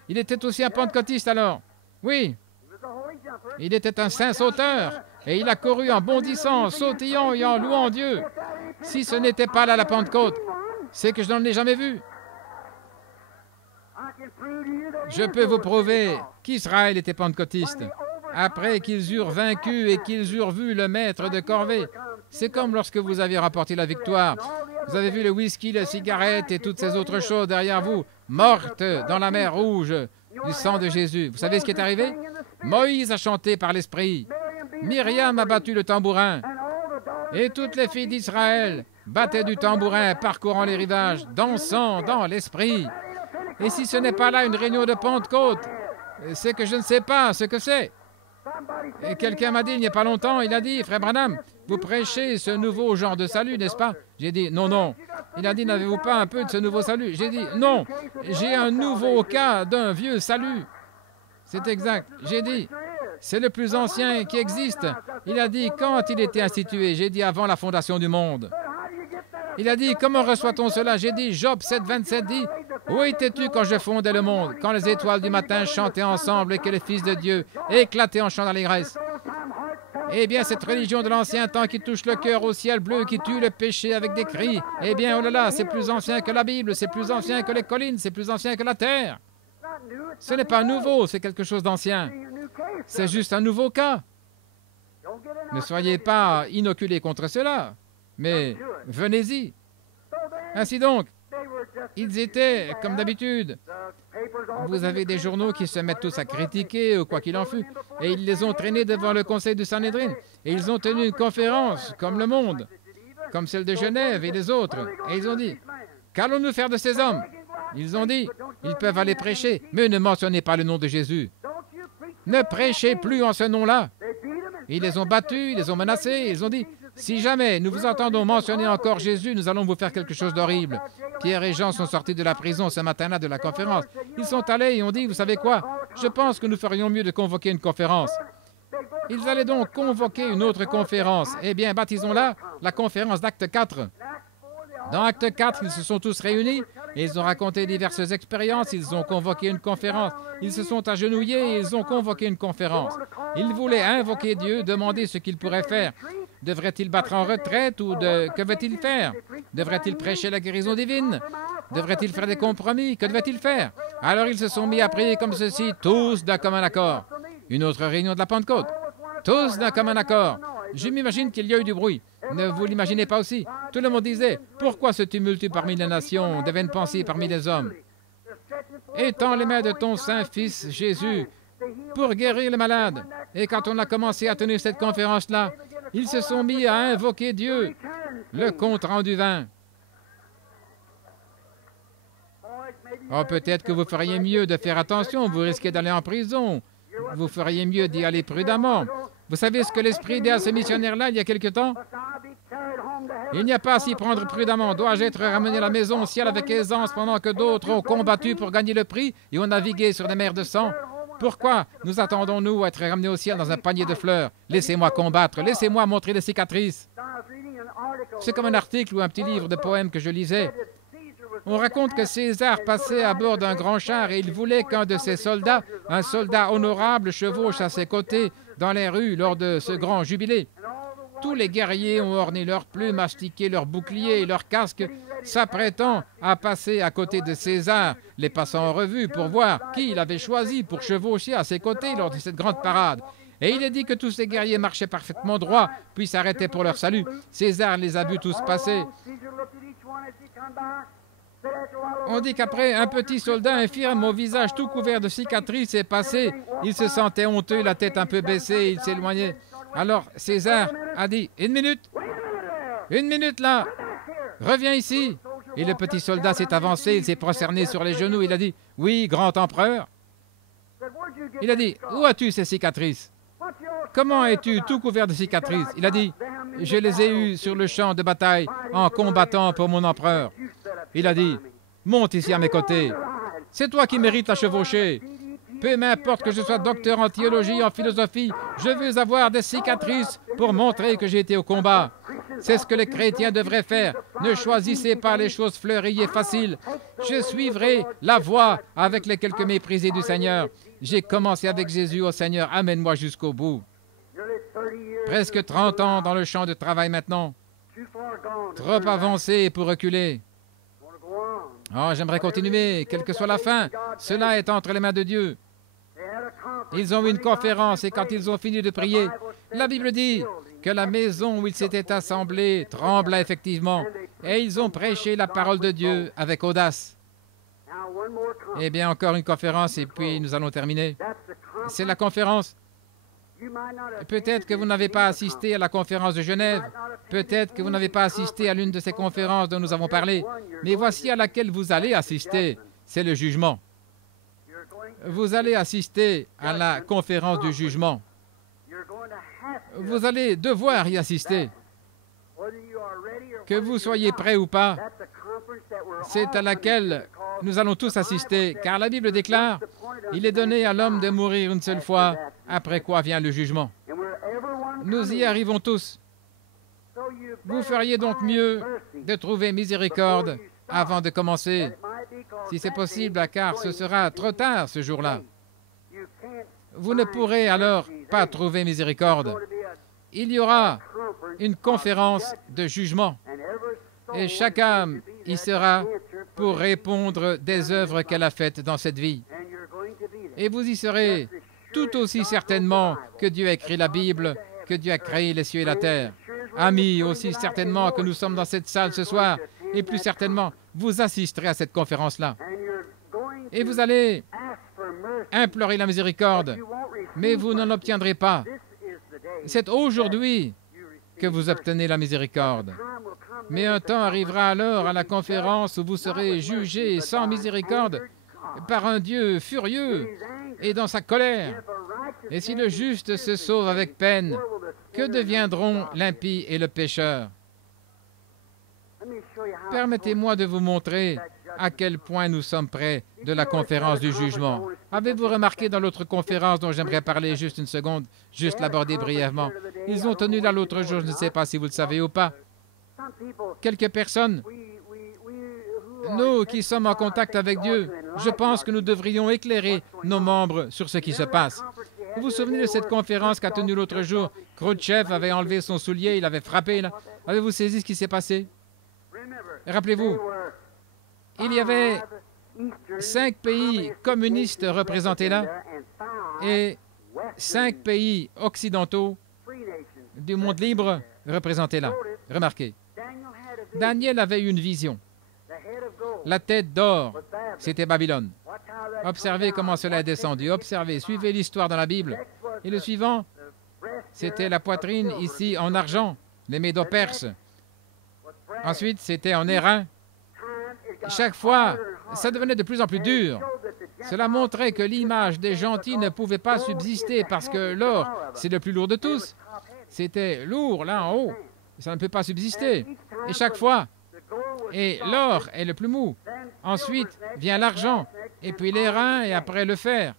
Il était aussi un pentecôtiste alors. Oui, il était un saint sauteur, et il a couru en bondissant, en sautillant et en louant Dieu. Si ce n'était pas là la Pentecôte, c'est que je n'en ai jamais vu. Je peux vous prouver qu'Israël était pentecôtiste. Après qu'ils eurent vaincu et qu'ils eurent vu le maître de corvée, c'est comme lorsque vous avez remporté la victoire. Vous avez vu le whisky, les cigarettes et toutes ces autres choses derrière vous, mortes dans la mer Rouge du sang de Jésus. Vous savez ce qui est arrivé? Moïse a chanté par l'Esprit. Myriam a battu le tambourin. Et toutes les filles d'Israël battaient du tambourin, parcourant les rivages, dansant dans l'Esprit. Et si ce n'est pas là une réunion de Pentecôte, c'est que je ne sais pas ce que c'est. Et quelqu'un m'a dit il n'y a pas longtemps, il a dit, frère Branham, vous prêchez ce nouveau genre de salut, n'est-ce pas? J'ai dit, non, non. Il a dit, n'avez-vous pas un peu de ce nouveau salut? J'ai dit, non, j'ai un nouveau cas d'un vieux salut. C'est exact. J'ai dit, c'est le plus ancien qui existe. Il a dit, quand il était institué? J'ai dit, avant la fondation du monde. Il a dit, comment reçoit-on cela? J'ai dit, Job 7, 27 dit, où étais-tu quand je fondais le monde, quand les étoiles du matin chantaient ensemble et que les fils de Dieu éclataient en chant d'allégresse? Eh bien, cette religion de l'ancien temps qui touche le cœur au ciel bleu, qui tue le péché avec des cris, eh bien, oh là là, c'est plus ancien que la Bible, c'est plus ancien que les collines, c'est plus ancien que la terre. Ce n'est pas nouveau, c'est quelque chose d'ancien. C'est juste un nouveau cas. Ne soyez pas inoculés contre cela, mais venez-y. Ainsi donc, ils étaient, comme d'habitude, vous avez des journaux qui se mettent tous à critiquer ou quoi qu'il en fût, et ils les ont traînés devant le conseil du Sanhédrin, et ils ont tenu une conférence comme le monde, comme celle de Genève et les autres, et ils ont dit, qu'allons-nous faire de ces hommes? Ils ont dit, ils peuvent aller prêcher, mais ne mentionnez pas le nom de Jésus. Ne prêchez plus en ce nom-là. Ils les ont battus, ils les ont menacés, ils ont dit, si jamais nous vous entendons mentionner encore Jésus, nous allons vous faire quelque chose d'horrible. Pierre et Jean sont sortis de la prison ce matin-là de la conférence. Ils sont allés et ont dit, vous savez quoi? Je pense que nous ferions mieux de convoquer une conférence. Ils allaient donc convoquer une autre conférence. Eh bien, baptisons-la la conférence d'Acte 4. Dans Acte 4, ils se sont tous réunis et ils ont raconté diverses expériences. Ils ont convoqué une conférence. Ils se sont agenouillés et ils ont convoqué une conférence. Ils voulaient invoquer Dieu, demander ce qu'il pourrait faire. Devrait-il battre en retraite ou que veut-il faire? Devrait-il prêcher la guérison divine? Devrait-il faire des compromis? Que devait-il faire? Alors ils se sont mis à prier comme ceci, tous d'un commun accord. Une autre réunion de la Pentecôte. Tous d'un commun accord. Je m'imagine qu'il y a eu du bruit. Ne vous l'imaginez pas aussi? Tout le monde disait, pourquoi ce tumulte parmi les nations, de vaines pensées parmi les hommes? Étends les mains de ton Saint-Fils Jésus pour guérir les malades. Et quand on a commencé à tenir cette conférence-là, ils se sont mis à invoquer Dieu. Le compte rendu vint. Oh, peut-être que vous feriez mieux de faire attention, vous risquez d'aller en prison. Vous feriez mieux d'y aller prudemment. Vous savez ce que l'Esprit dit à ce missionnaire-là il y a quelque temps? Il n'y a pas à s'y prendre prudemment. Dois-je être ramené à la maison au ciel avec aisance pendant que d'autres ont combattu pour gagner le prix et ont navigué sur des mers de sang? Pourquoi nous attendons-nous à être ramenés au ciel dans un panier de fleurs? Laissez-moi combattre, laissez-moi montrer les cicatrices. C'est comme un article ou un petit livre de poèmes que je lisais. On raconte que César passait à bord d'un grand char et il voulait qu'un de ses soldats, un soldat honorable, chevauche à ses côtés dans les rues lors de ce grand jubilé. Tous les guerriers ont orné leurs plumes, astiqué leurs boucliers et leurs casques, s'apprêtant à passer à côté de César, les passant en revue pour voir qui il avait choisi pour chevaucher à ses côtés lors de cette grande parade. Et il est dit que tous ces guerriers marchaient parfaitement droit, puis s'arrêtaient pour leur salut. César les a vus tous passer. On dit qu'après, un petit soldat infirme au visage tout couvert de cicatrices est passé. Il se sentait honteux, la tête un peu baissée, il s'éloignait. Alors César a dit, une minute là, reviens ici. Et le petit soldat s'est avancé, il s'est prosterné sur les genoux, il a dit, oui, grand empereur. Il a dit, où as-tu ces cicatrices? Comment es-tu tout couvert de cicatrices? Il a dit, je les ai eues sur le champ de bataille en combattant pour mon empereur. Il a dit, monte ici à mes côtés. C'est toi qui mérites la chevaucher. Peu m'importe que je sois docteur en théologie, en philosophie, je veux avoir des cicatrices pour montrer que j'ai été au combat. C'est ce que les chrétiens devraient faire. Ne choisissez pas les choses fleuries et faciles. Je suivrai la voie avec les quelques méprisés du Seigneur. J'ai commencé avec Jésus, au Seigneur, amène-moi jusqu'au bout. Presque 30 ans dans le champ de travail maintenant. Trop avancé pour reculer. Oh, j'aimerais continuer, quelle que soit la fin. Cela est entre les mains de Dieu. Ils ont eu une conférence et quand ils ont fini de prier, la Bible dit que la maison où ils s'étaient assemblés trembla effectivement et ils ont prêché la parole de Dieu avec audace. Eh bien, encore une conférence et puis nous allons terminer. C'est la conférence. Peut-être que vous n'avez pas assisté à la conférence de Genève. Peut-être que vous n'avez pas assisté à l'une de ces conférences dont nous avons parlé. Mais voici à laquelle vous allez assister. C'est le jugement. Vous allez assister à la conférence du jugement. vous allez devoir y assister. Que vous soyez prêts ou pas, c'est à laquelle nous allons tous assister, car la Bible déclare, « Il est donné à l'homme de mourir une seule fois, après quoi vient le jugement. » Nous y arrivons tous. Vous feriez donc mieux de trouver miséricorde avant de commencer, si c'est possible, car ce sera trop tard ce jour-là. Vous ne pourrez alors pas trouver miséricorde. Il y aura une conférence de jugement et chaque âme y sera pour répondre des œuvres qu'elle a faites dans cette vie. Et vous y serez tout aussi certainement que Dieu a écrit la Bible, que Dieu a créé les cieux et la terre. Amis, aussi certainement que nous sommes dans cette salle ce soir, et plus certainement, vous assisterez à cette conférence-là. Et vous allez implorer la miséricorde, mais vous n'en obtiendrez pas. C'est aujourd'hui que vous obtenez la miséricorde. Mais un temps arrivera alors à la conférence où vous serez jugés sans miséricorde par un Dieu furieux et dans sa colère. Et si le juste se sauve avec peine, que deviendront l'impie et le pécheur? Permettez-moi de vous montrer à quel point nous sommes près de la conférence du jugement. Avez-vous remarqué dans l'autre conférence dont j'aimerais parler juste une seconde, juste l'aborder brièvement? Ils ont tenu là l'autre jour, je ne sais pas si vous le savez ou pas. Quelques personnes, nous qui sommes en contact avec Dieu, je pense que nous devrions éclairer nos membres sur ce qui se passe. Vous vous souvenez de cette conférence qu'a tenue l'autre jour? Khrouchtchev avait enlevé son soulier, il avait frappé. Là. Avez-vous saisi ce qui s'est passé? Rappelez-vous, il y avait 5 pays communistes représentés là et 5 pays occidentaux du monde libre représentés là. Remarquez, Daniel avait eu une vision. La tête d'or, c'était Babylone. Observez comment cela est descendu. Observez, suivez l'histoire dans la Bible. Et le suivant, c'était la poitrine ici en argent, les Médo-Perses. Ensuite, c'était en airain. Chaque fois, ça devenait de plus en plus dur. Cela montrait que l'image des gentils ne pouvait pas subsister parce que l'or, c'est le plus lourd de tous. C'était lourd, là en haut. Ça ne peut pas subsister. Et chaque fois, et l'or est le plus mou. Ensuite vient l'argent, et puis l'airain, et après le fer.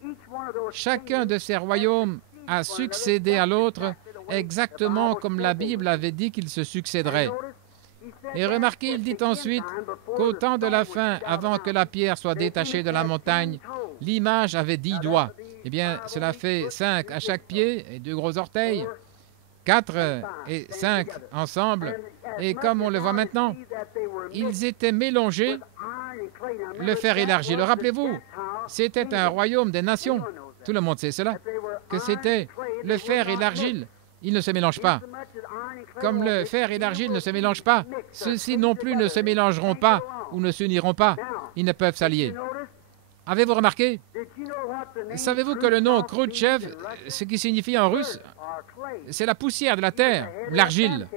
Chacun de ces royaumes a succédé à l'autre exactement comme la Bible avait dit qu'il se succéderait. Et remarquez, il dit ensuite qu'au temps de la fin, avant que la pierre soit détachée de la montagne, l'image avait 10 doigts. Eh bien, cela fait 5 à chaque pied et 2 gros orteils, 4 et 5 ensemble. Et comme on le voit maintenant, ils étaient mélangés, le fer et l'argile. Rappelez-vous, c'était un royaume des nations. Tout le monde sait cela, que c'était le fer et l'argile. Ils ne se mélangent pas. Comme le fer et l'argile ne se mélangent pas, ceux-ci non plus ne se mélangeront pas ou ne s'uniront pas. Ils ne peuvent s'allier. Avez-vous remarqué? Savez-vous que le nom Khrouchtchev, ce qui signifie en russe, c'est la poussière de la terre, l'argile.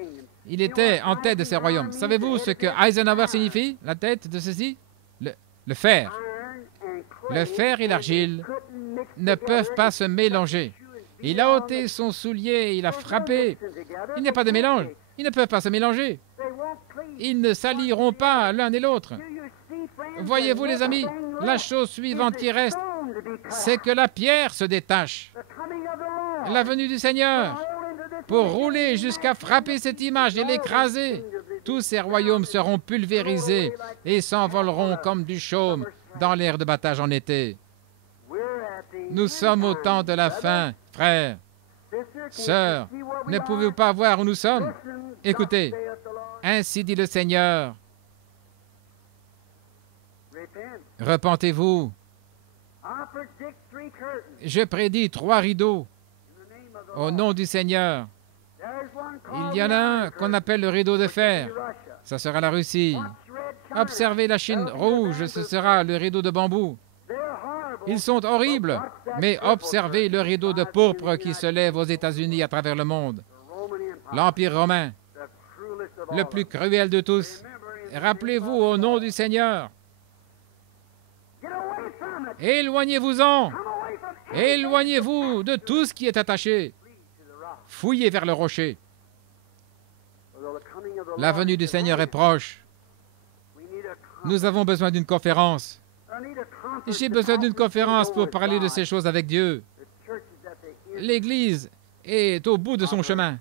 Il était en tête de ces royaumes. Savez-vous ce que Eisenhower signifie, la tête de ceci? Le fer. Le fer et l'argile ne peuvent pas se mélanger. Il a ôté son soulier, il a frappé. Il n'y a pas de mélange. Ils ne peuvent pas se mélanger. Ils ne s'allieront pas l'un et l'autre. Voyez-vous, les amis, la chose suivante qui reste, c'est que la pierre se détache. La venue du Seigneur, pour rouler jusqu'à frapper cette image et l'écraser, tous ces royaumes seront pulvérisés et s'envoleront comme du chaume dans l'air de battage en été. Nous sommes au temps de la fin, frères, sœurs. Ne pouvez-vous pas voir où nous sommes? Écoutez, ainsi dit le Seigneur. Repentez-vous. Je prédis 3 rideaux au nom du Seigneur. Il y en a un qu'on appelle le rideau de fer. Ça sera la Russie. Observez la Chine rouge, ce sera le rideau de bambou. Ils sont horribles, mais observez le rideau de pourpre qui se lève aux États-Unis à travers le monde. L'Empire romain, le plus cruel de tous. Rappelez-vous au nom du Seigneur. Éloignez-vous-en. Éloignez-vous de tout ce qui est attaché. Fouillez vers le rocher. La venue du Seigneur est proche. Nous avons besoin d'une conférence. J'ai besoin d'une conférence pour parler de ces choses avec Dieu. L'Église est au bout de son chemin.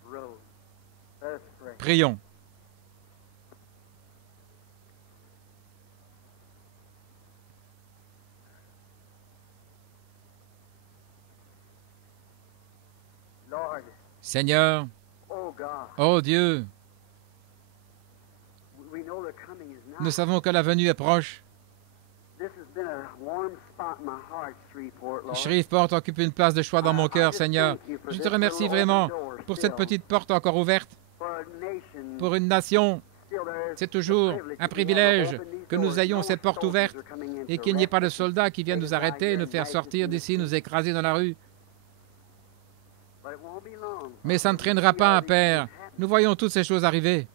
Prions. Seigneur, ô Dieu, nous savons que la venue est proche. Shreveport occupe une place de choix dans mon cœur, Seigneur. Je te remercie vraiment pour cette petite porte encore ouverte. Pour une nation, c'est toujours un privilège que nous ayons cette porte ouverte et qu'il n'y ait pas de soldats qui viennent nous arrêter, nous faire sortir d'ici, nous écraser dans la rue. Mais ça ne traînera pas, Père. Nous voyons toutes ces choses arriver.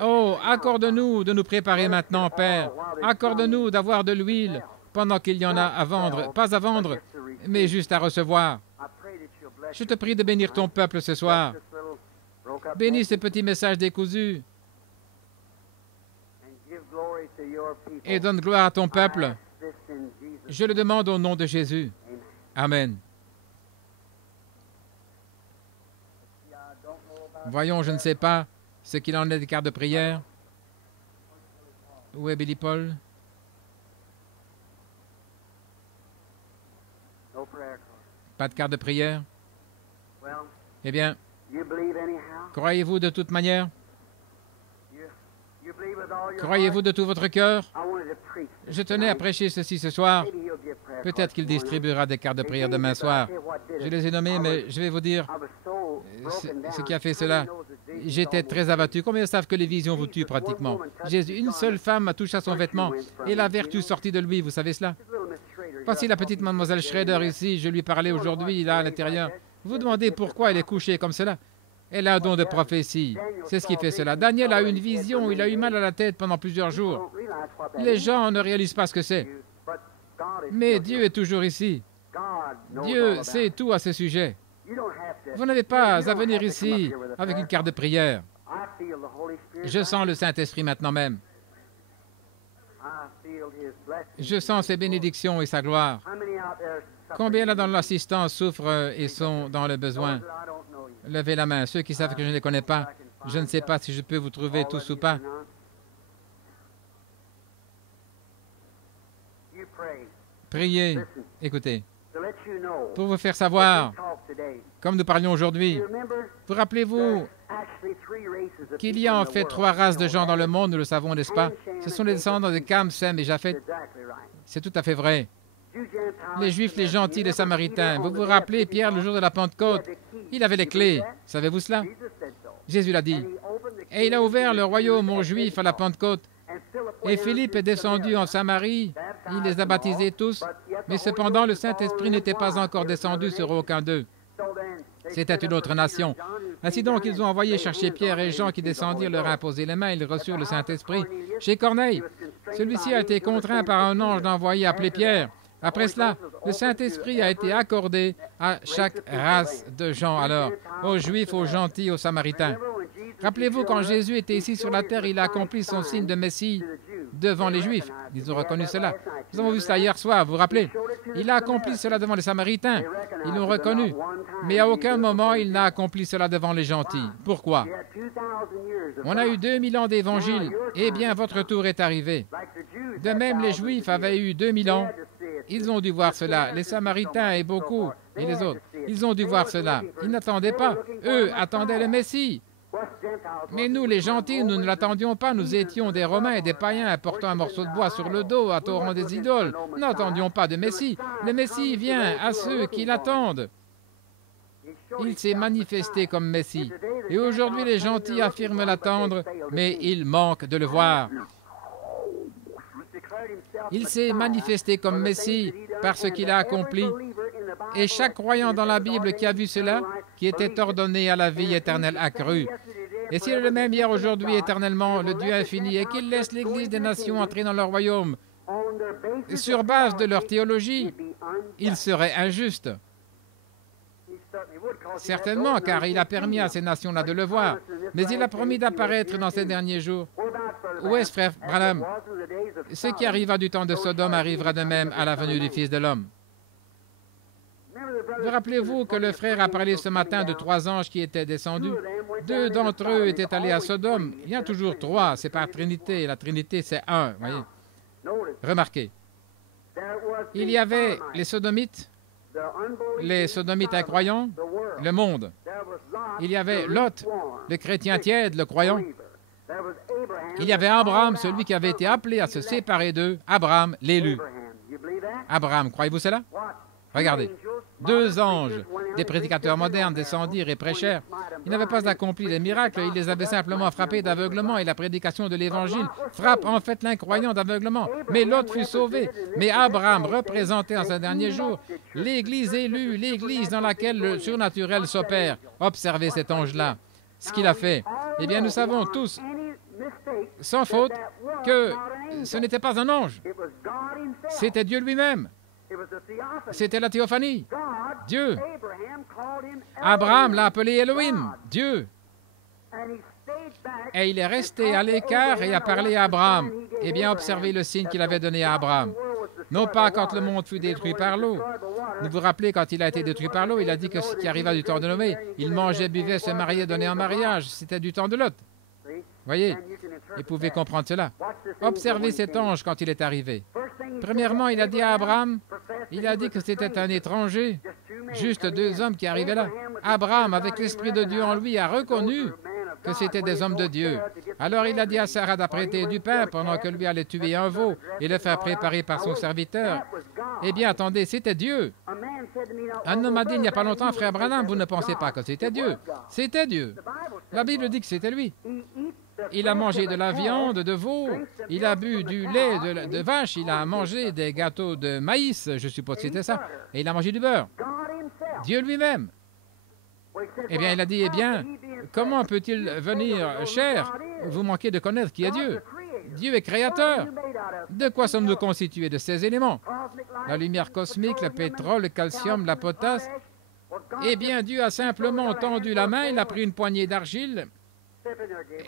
Oh, accorde-nous de nous préparer maintenant, Père. Accorde-nous d'avoir de l'huile pendant qu'il y en a à vendre. Pas à vendre, mais juste à recevoir. Je te prie de bénir ton peuple ce soir. Bénis ce petit message décousu. Et donne gloire à ton peuple. Je le demande au nom de Jésus. Amen. Voyons, je ne sais pas ce qu'il en est des cartes de prière. Où est Billy Paul? Pas de carte de prière? Eh bien, croyez-vous de toute manière? Croyez-vous de tout votre cœur? Je tenais à prêcher ceci ce soir. Peut-être qu'il distribuera des cartes de prière demain soir. Je les ai nommées, mais je vais vous dire ce qui a fait cela. J'étais très abattu. Combien savent que les visions vous tuent pratiquement? Jésus, une seule femme a touché à son vêtement et la vertu sortit de lui. Vous savez cela? Voici la petite mademoiselle Schrader ici. Je lui parlais aujourd'hui, là, à l'intérieur. Vous demandez pourquoi elle est couchée comme cela? Elle a un don de prophétie. C'est ce qui fait cela. Daniel a eu une vision. Il a eu mal à la tête pendant plusieurs jours. Les gens ne réalisent pas ce que c'est. Mais Dieu est toujours ici. Dieu sait tout à ce sujet. Vous n'avez pas à venir ici avec une carte de prière. Je sens le Saint-Esprit maintenant même. Je sens ses bénédictions et sa gloire. Combien là dans l'assistance souffrent et sont dans le besoin? Levez la main. Ceux qui savent que je ne les connais pas, je ne sais pas si je peux vous trouver tous ou pas. Priez. Écoutez. Pour vous faire savoir, comme nous parlions aujourd'hui, vous rappelez-vous qu'il y a en fait 3 races de gens dans le monde, nous le savons, n'est-ce pas? Ce sont les descendants de Cam, Sem et Japheth. C'est tout à fait vrai. Les Juifs, les gentils, les Samaritains. Vous vous rappelez, Pierre, le jour de la Pentecôte, il avait les clés. Savez-vous cela? Jésus l'a dit. Et il a ouvert le royaume aux Juifs à la Pentecôte. Et Philippe est descendu en Samarie. Il les a baptisés tous. Mais cependant, le Saint-Esprit n'était pas encore descendu sur aucun d'eux. C'était une autre nation. Ainsi donc, ils ont envoyé chercher Pierre et Jean qui descendirent leur imposer les mains. Ils reçurent le Saint-Esprit. Chez Corneille, celui-ci a été contraint par un ange d'envoyer appeler Pierre. Après cela, le Saint-Esprit a été accordé à chaque race de gens alors, aux Juifs, aux gentils, aux Samaritains. Rappelez-vous, quand Jésus était ici sur la terre, il a accompli son signe de Messie devant les Juifs. Ils ont reconnu cela. Nous avons vu cela hier soir, vous vous rappelez? Il a accompli cela devant les Samaritains. Ils l'ont reconnu. Mais à aucun moment, il n'a accompli cela devant les gentils. Pourquoi? On a eu 2000 ans d'évangile. Eh bien, votre tour est arrivé. De même, les Juifs avaient eu 2000 ans. Ils ont dû voir cela. Les Samaritains et beaucoup, et les autres, ils ont dû voir cela. Ils n'attendaient pas. Eux attendaient le Messie. Mais nous, les gentils, nous ne l'attendions pas. Nous étions des Romains et des païens portant un morceau de bois sur le dos, adorant des idoles. Nous n'attendions pas de Messie. Le Messie vient à ceux qui l'attendent. Il s'est manifesté comme Messie. Et aujourd'hui, les gentils affirment l'attendre, mais ils manquent de le voir. Il s'est manifesté comme Messie par ce qu'il a accompli. Et chaque croyant dans la Bible qui a vu cela, qui était ordonné à la vie éternelle, a cru. Et s'il est le même hier, aujourd'hui, éternellement, le Dieu infini, et qu'il laisse l'Église des nations entrer dans leur royaume, sur base de leur théologie, il serait injuste. Certainement, car il a permis à ces nations-là de le voir. Mais il a promis d'apparaître dans ces derniers jours. Où est-ce, frère Branham? Ce qui arriva du temps de Sodome arrivera de même à la venue du Fils de l'homme. Vous rappelez-vous que le frère a parlé ce matin de 3 anges qui étaient descendus? 2 d'entre eux étaient allés à Sodome. Il y a toujours 3, c'est par Trinité. La Trinité, c'est 1, voyez. Remarquez. Il y avait les Sodomites incroyants, le monde. Il y avait Lot, le chrétien tiède, le croyant. Il y avait Abraham, celui qui avait été appelé à se séparer d'eux. Abraham, l'élu. Abraham, croyez-vous cela? Regardez. 2 anges, des prédicateurs modernes, descendirent et prêchèrent. Ils n'avaient pas accompli des miracles, ils les avaient simplement frappés d'aveuglement, et la prédication de l'Évangile frappe en fait l'incroyant d'aveuglement. Mais l'autre fut sauvé. Mais Abraham représentait en ce dernier jour l'Église élue, l'Église dans laquelle le surnaturel s'opère. Observez cet ange-là. Ce qu'il a fait. Eh bien, nous savons tous, sans faute, que ce n'était pas un ange. C'était Dieu lui-même. C'était la théophanie. Dieu. Abraham l'a appelé Elohim, Dieu. Et il est resté à l'écart et a parlé à Abraham. Eh bien, observez le signe qu'il avait donné à Abraham. Non pas quand le monde fut détruit par l'eau. Vous vous rappelez, quand il a été détruit par l'eau, il a dit que ce qui arriva du temps de Noé, il mangeait, buvait, se mariait, donnait en mariage. C'était du temps de Lot. Voyez, vous pouvez comprendre cela. Observez cet ange quand il est arrivé. Premièrement, il a dit à Abraham, il a dit que c'était un étranger, juste 2 hommes qui arrivaient là. Abraham, avec l'Esprit de Dieu en lui, a reconnu que c'était des hommes de Dieu. Alors il a dit à Sarah d'apprêter du pain pendant que lui allait tuer un veau et le faire préparer par son serviteur. Eh bien, attendez, c'était Dieu. Un homme m'a dit il n'y a pas longtemps, frère Branham, vous ne pensez pas que c'était Dieu. C'était Dieu. La Bible dit que c'était lui. Il a mangé de la viande de veau, il a bu du lait de vache, il a mangé des gâteaux de maïs, je suppose que c'était ça, et il a mangé du beurre. Dieu lui-même. Eh bien, il a dit, eh bien, comment peut-il venir cher? Vous manquez de connaître qui est Dieu. Dieu est créateur. De quoi sommes-nous constitués? De ces éléments. La lumière cosmique, le pétrole, le calcium, la potasse. Eh bien, Dieu a simplement tendu la main, il a pris une poignée d'argile,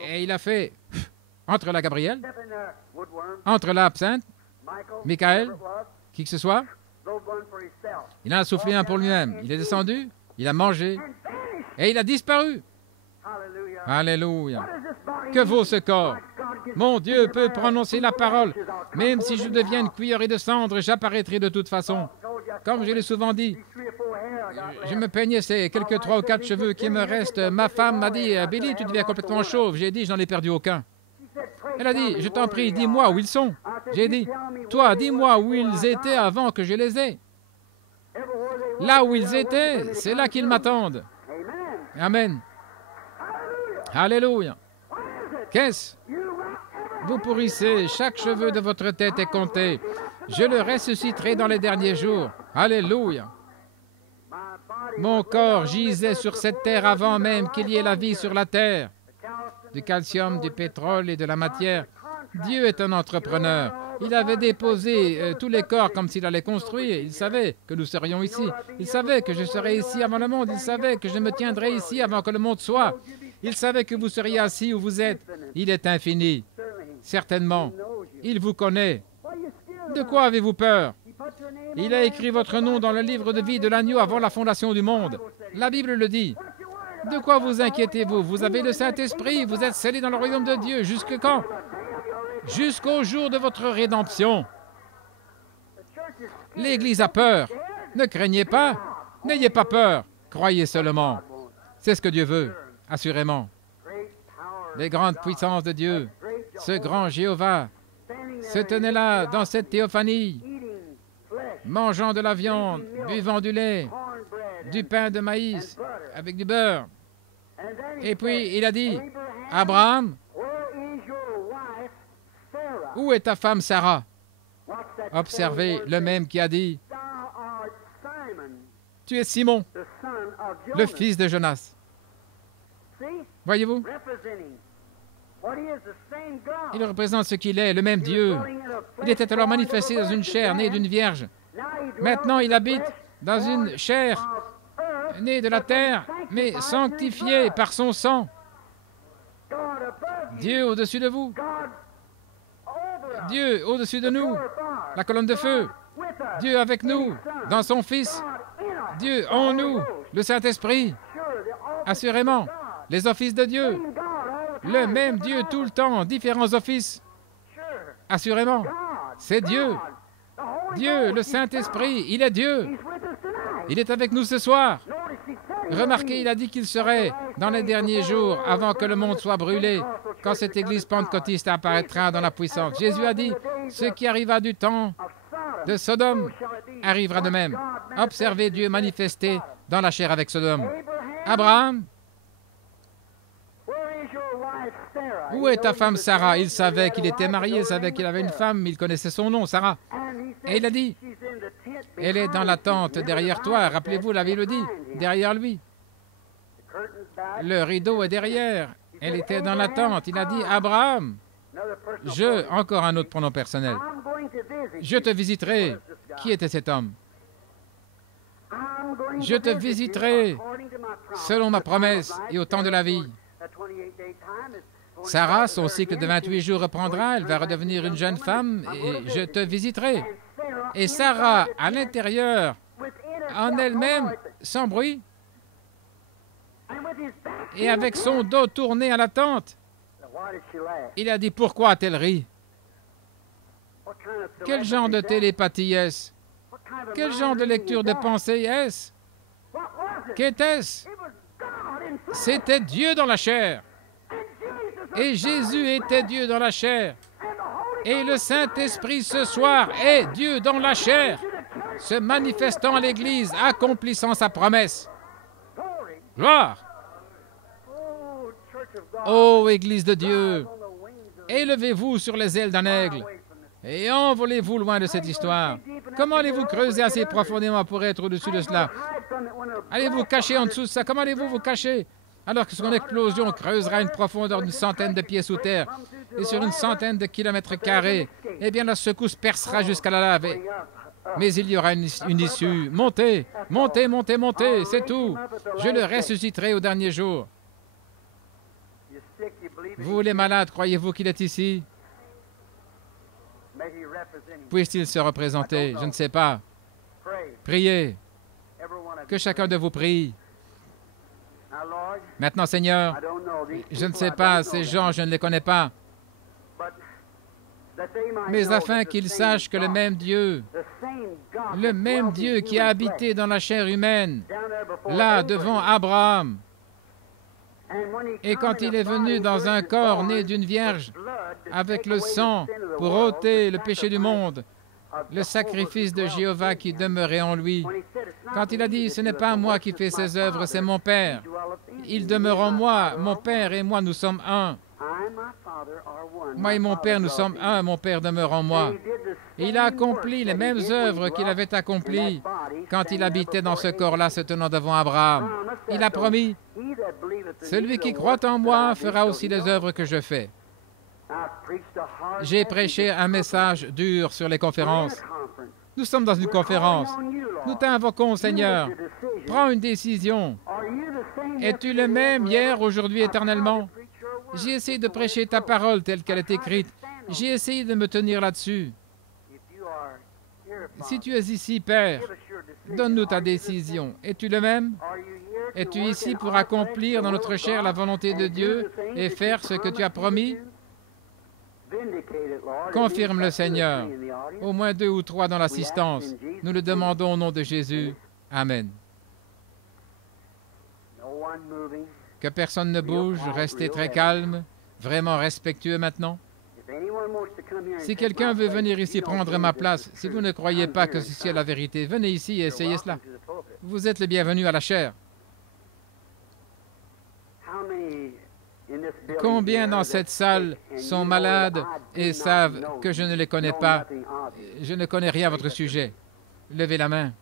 et il a fait entre la Gabrielle, entre l'absinthe, Michael, qui que ce soit, il en a soufflé un pour lui-même. Il est descendu, il a mangé, et il a disparu. Alléluia. Que vaut ce corps? Mon Dieu peut prononcer la parole. Même si je deviens une cuillerée de cendre, j'apparaîtrai de toute façon. Comme je l'ai souvent dit, je me peignais ces quelques 3 ou 4 cheveux qui me restent. Ma femme m'a dit, « Billy, tu deviens complètement chauve. » J'ai dit, « J'en ai perdu aucun. » Elle a dit, « Je t'en prie, dis-moi où ils sont. » J'ai dit, « Toi, dis-moi où ils étaient avant que je les ai. » Là où ils étaient, c'est là qu'ils m'attendent. Amen. Alléluia. Qu'est-ce? Vous pourrissez, chaque cheveu de votre tête est compté. Je le ressusciterai dans les derniers jours. Alléluia. Mon corps gisait sur cette terre avant même qu'il y ait la vie sur la terre. Du calcium, du pétrole et de la matière. Dieu est un entrepreneur. Il avait déposé tous les corps comme s'il allait construire. Il savait que nous serions ici. Il savait que je serais ici avant le monde. Il savait que je me tiendrais ici avant que le monde soit. Il savait que vous seriez assis où vous êtes. Il est infini. Certainement. Il vous connaît. De quoi avez-vous peur? Il a écrit votre nom dans le livre de vie de l'agneau avant la fondation du monde. La Bible le dit. De quoi vous inquiétez-vous? Vous avez le Saint-Esprit, vous êtes scellés dans le royaume de Dieu. Jusque quand? Jusqu'au jour de votre rédemption. L'Église a peur. Ne craignez pas. N'ayez pas peur. Croyez seulement. C'est ce que Dieu veut, assurément. Les grandes puissances de Dieu, ce grand Jéhovah, se tenait là dans cette théophanie, mangeant de la viande, buvant du lait, du pain de maïs avec du beurre. Et puis il a dit, Abraham, où est ta femme Sarah? Observez le même qui a dit, tu es Simon, le fils de Jonas. Voyez-vous? Il représente ce qu'il est, le même Dieu. Il était alors manifesté dans une chair née d'une vierge. Maintenant, il habite dans une chair né de la terre, mais sanctifié par son sang. Dieu au-dessus de vous. Dieu au-dessus de nous. La colonne de feu. Dieu avec nous, dans son Fils. Dieu en nous, le Saint-Esprit. Assurément, les offices de Dieu. Le même Dieu tout le temps, différents offices. Assurément, c'est Dieu. Dieu, le Saint-Esprit, il est Dieu. Il est avec nous ce soir. Remarquez, il a dit qu'il serait dans les derniers jours, avant que le monde soit brûlé, quand cette Église pentecôtiste apparaîtra dans la puissance. Jésus a dit, ce qui arriva du temps de Sodome arrivera de même. Observez Dieu manifesté dans la chair avec Sodome. Abraham, où est ta femme Sarah? Il savait qu'il était marié, il savait qu'il avait une femme, il connaissait son nom, Sarah. Et il a dit, elle est dans la tente derrière toi. Rappelez-vous, la Bible dit, derrière lui. Le rideau est derrière. Elle était dans la tente. Il a dit, Abraham, encore un autre pronom personnel. Je te visiterai. Qui était cet homme? Je te visiterai selon ma promesse et au temps de la vie. Sarah, son cycle de 28 jours reprendra, elle va redevenir une jeune femme et je te visiterai. Et Sarah, à l'intérieur, en elle-même, sans bruit, et avec son dos tourné à la tente, il a dit, pourquoi a-t-elle ri? Quel genre de télépathie est-ce? Quel genre de lecture de pensée est-ce? Qu'était-ce? C'était Dieu dans la chair. Et Jésus était Dieu dans la chair. Et le Saint-Esprit ce soir est Dieu dans la chair, se manifestant à l'Église, accomplissant sa promesse. Gloire! Ô Église de Dieu, élevez-vous sur les ailes d'un aigle et envolez-vous loin de cette histoire. Comment allez-vous creuser assez profondément pour être au-dessus de cela? Allez-vous cacher en dessous de ça? Comment allez-vous vous cacher? Alors que son explosion creusera une profondeur d'une centaine de pieds sous terre et sur une centaine de kilomètres carrés, eh bien la secousse percera jusqu'à la lave. Mais il y aura une issue. Montez, montez, montez, montez, c'est tout. Je le ressusciterai au dernier jour. Vous les malades, croyez-vous qu'il est ici? Puisse-t-il se représenter? Je ne sais pas. Priez. Que chacun de vous prie. Maintenant, Seigneur, je ne sais pas, ces gens, je ne les connais pas. Mais afin qu'ils sachent que le même Dieu qui a habité dans la chair humaine, là, devant Abraham, et quand il est venu dans un corps né d'une vierge, avec le sang pour ôter le péché du monde, le sacrifice de Jéhovah qui demeurait en lui. Quand il a dit, ce n'est pas moi qui fais ces œuvres, c'est mon Père. Il demeure en moi, mon Père et moi, nous sommes un. Moi et mon Père, nous sommes un, mon Père demeure en moi. Et il a accompli les mêmes œuvres qu'il avait accomplies quand il habitait dans ce corps-là, se tenant devant Abraham. Il a promis, celui qui croit en moi fera aussi les œuvres que je fais. J'ai prêché un message dur sur les conférences. Nous sommes dans une conférence. Nous t'invoquons, Seigneur. Prends une décision. Es-tu le même hier, aujourd'hui, éternellement? J'ai essayé de prêcher ta parole telle qu'elle est écrite. J'ai essayé de me tenir là-dessus. Si tu es ici, Père, donne-nous ta décision. Es-tu le même? Es-tu ici pour accomplir dans notre chair la volonté de Dieu et faire ce que tu as promis? Confirme-le, Seigneur. Au moins 2 ou 3 dans l'assistance. Nous le demandons au nom de Jésus. Amen. Que personne ne bouge, restez très calme, vraiment respectueux maintenant. Si quelqu'un veut venir ici prendre ma place, si vous ne croyez pas que ceci est la vérité, venez ici et essayez cela. Vous êtes le bienvenu à la chair. Combien dans cette salle sont malades et savent que je ne les connais pas? Je ne connais rien à votre sujet. Levez la main.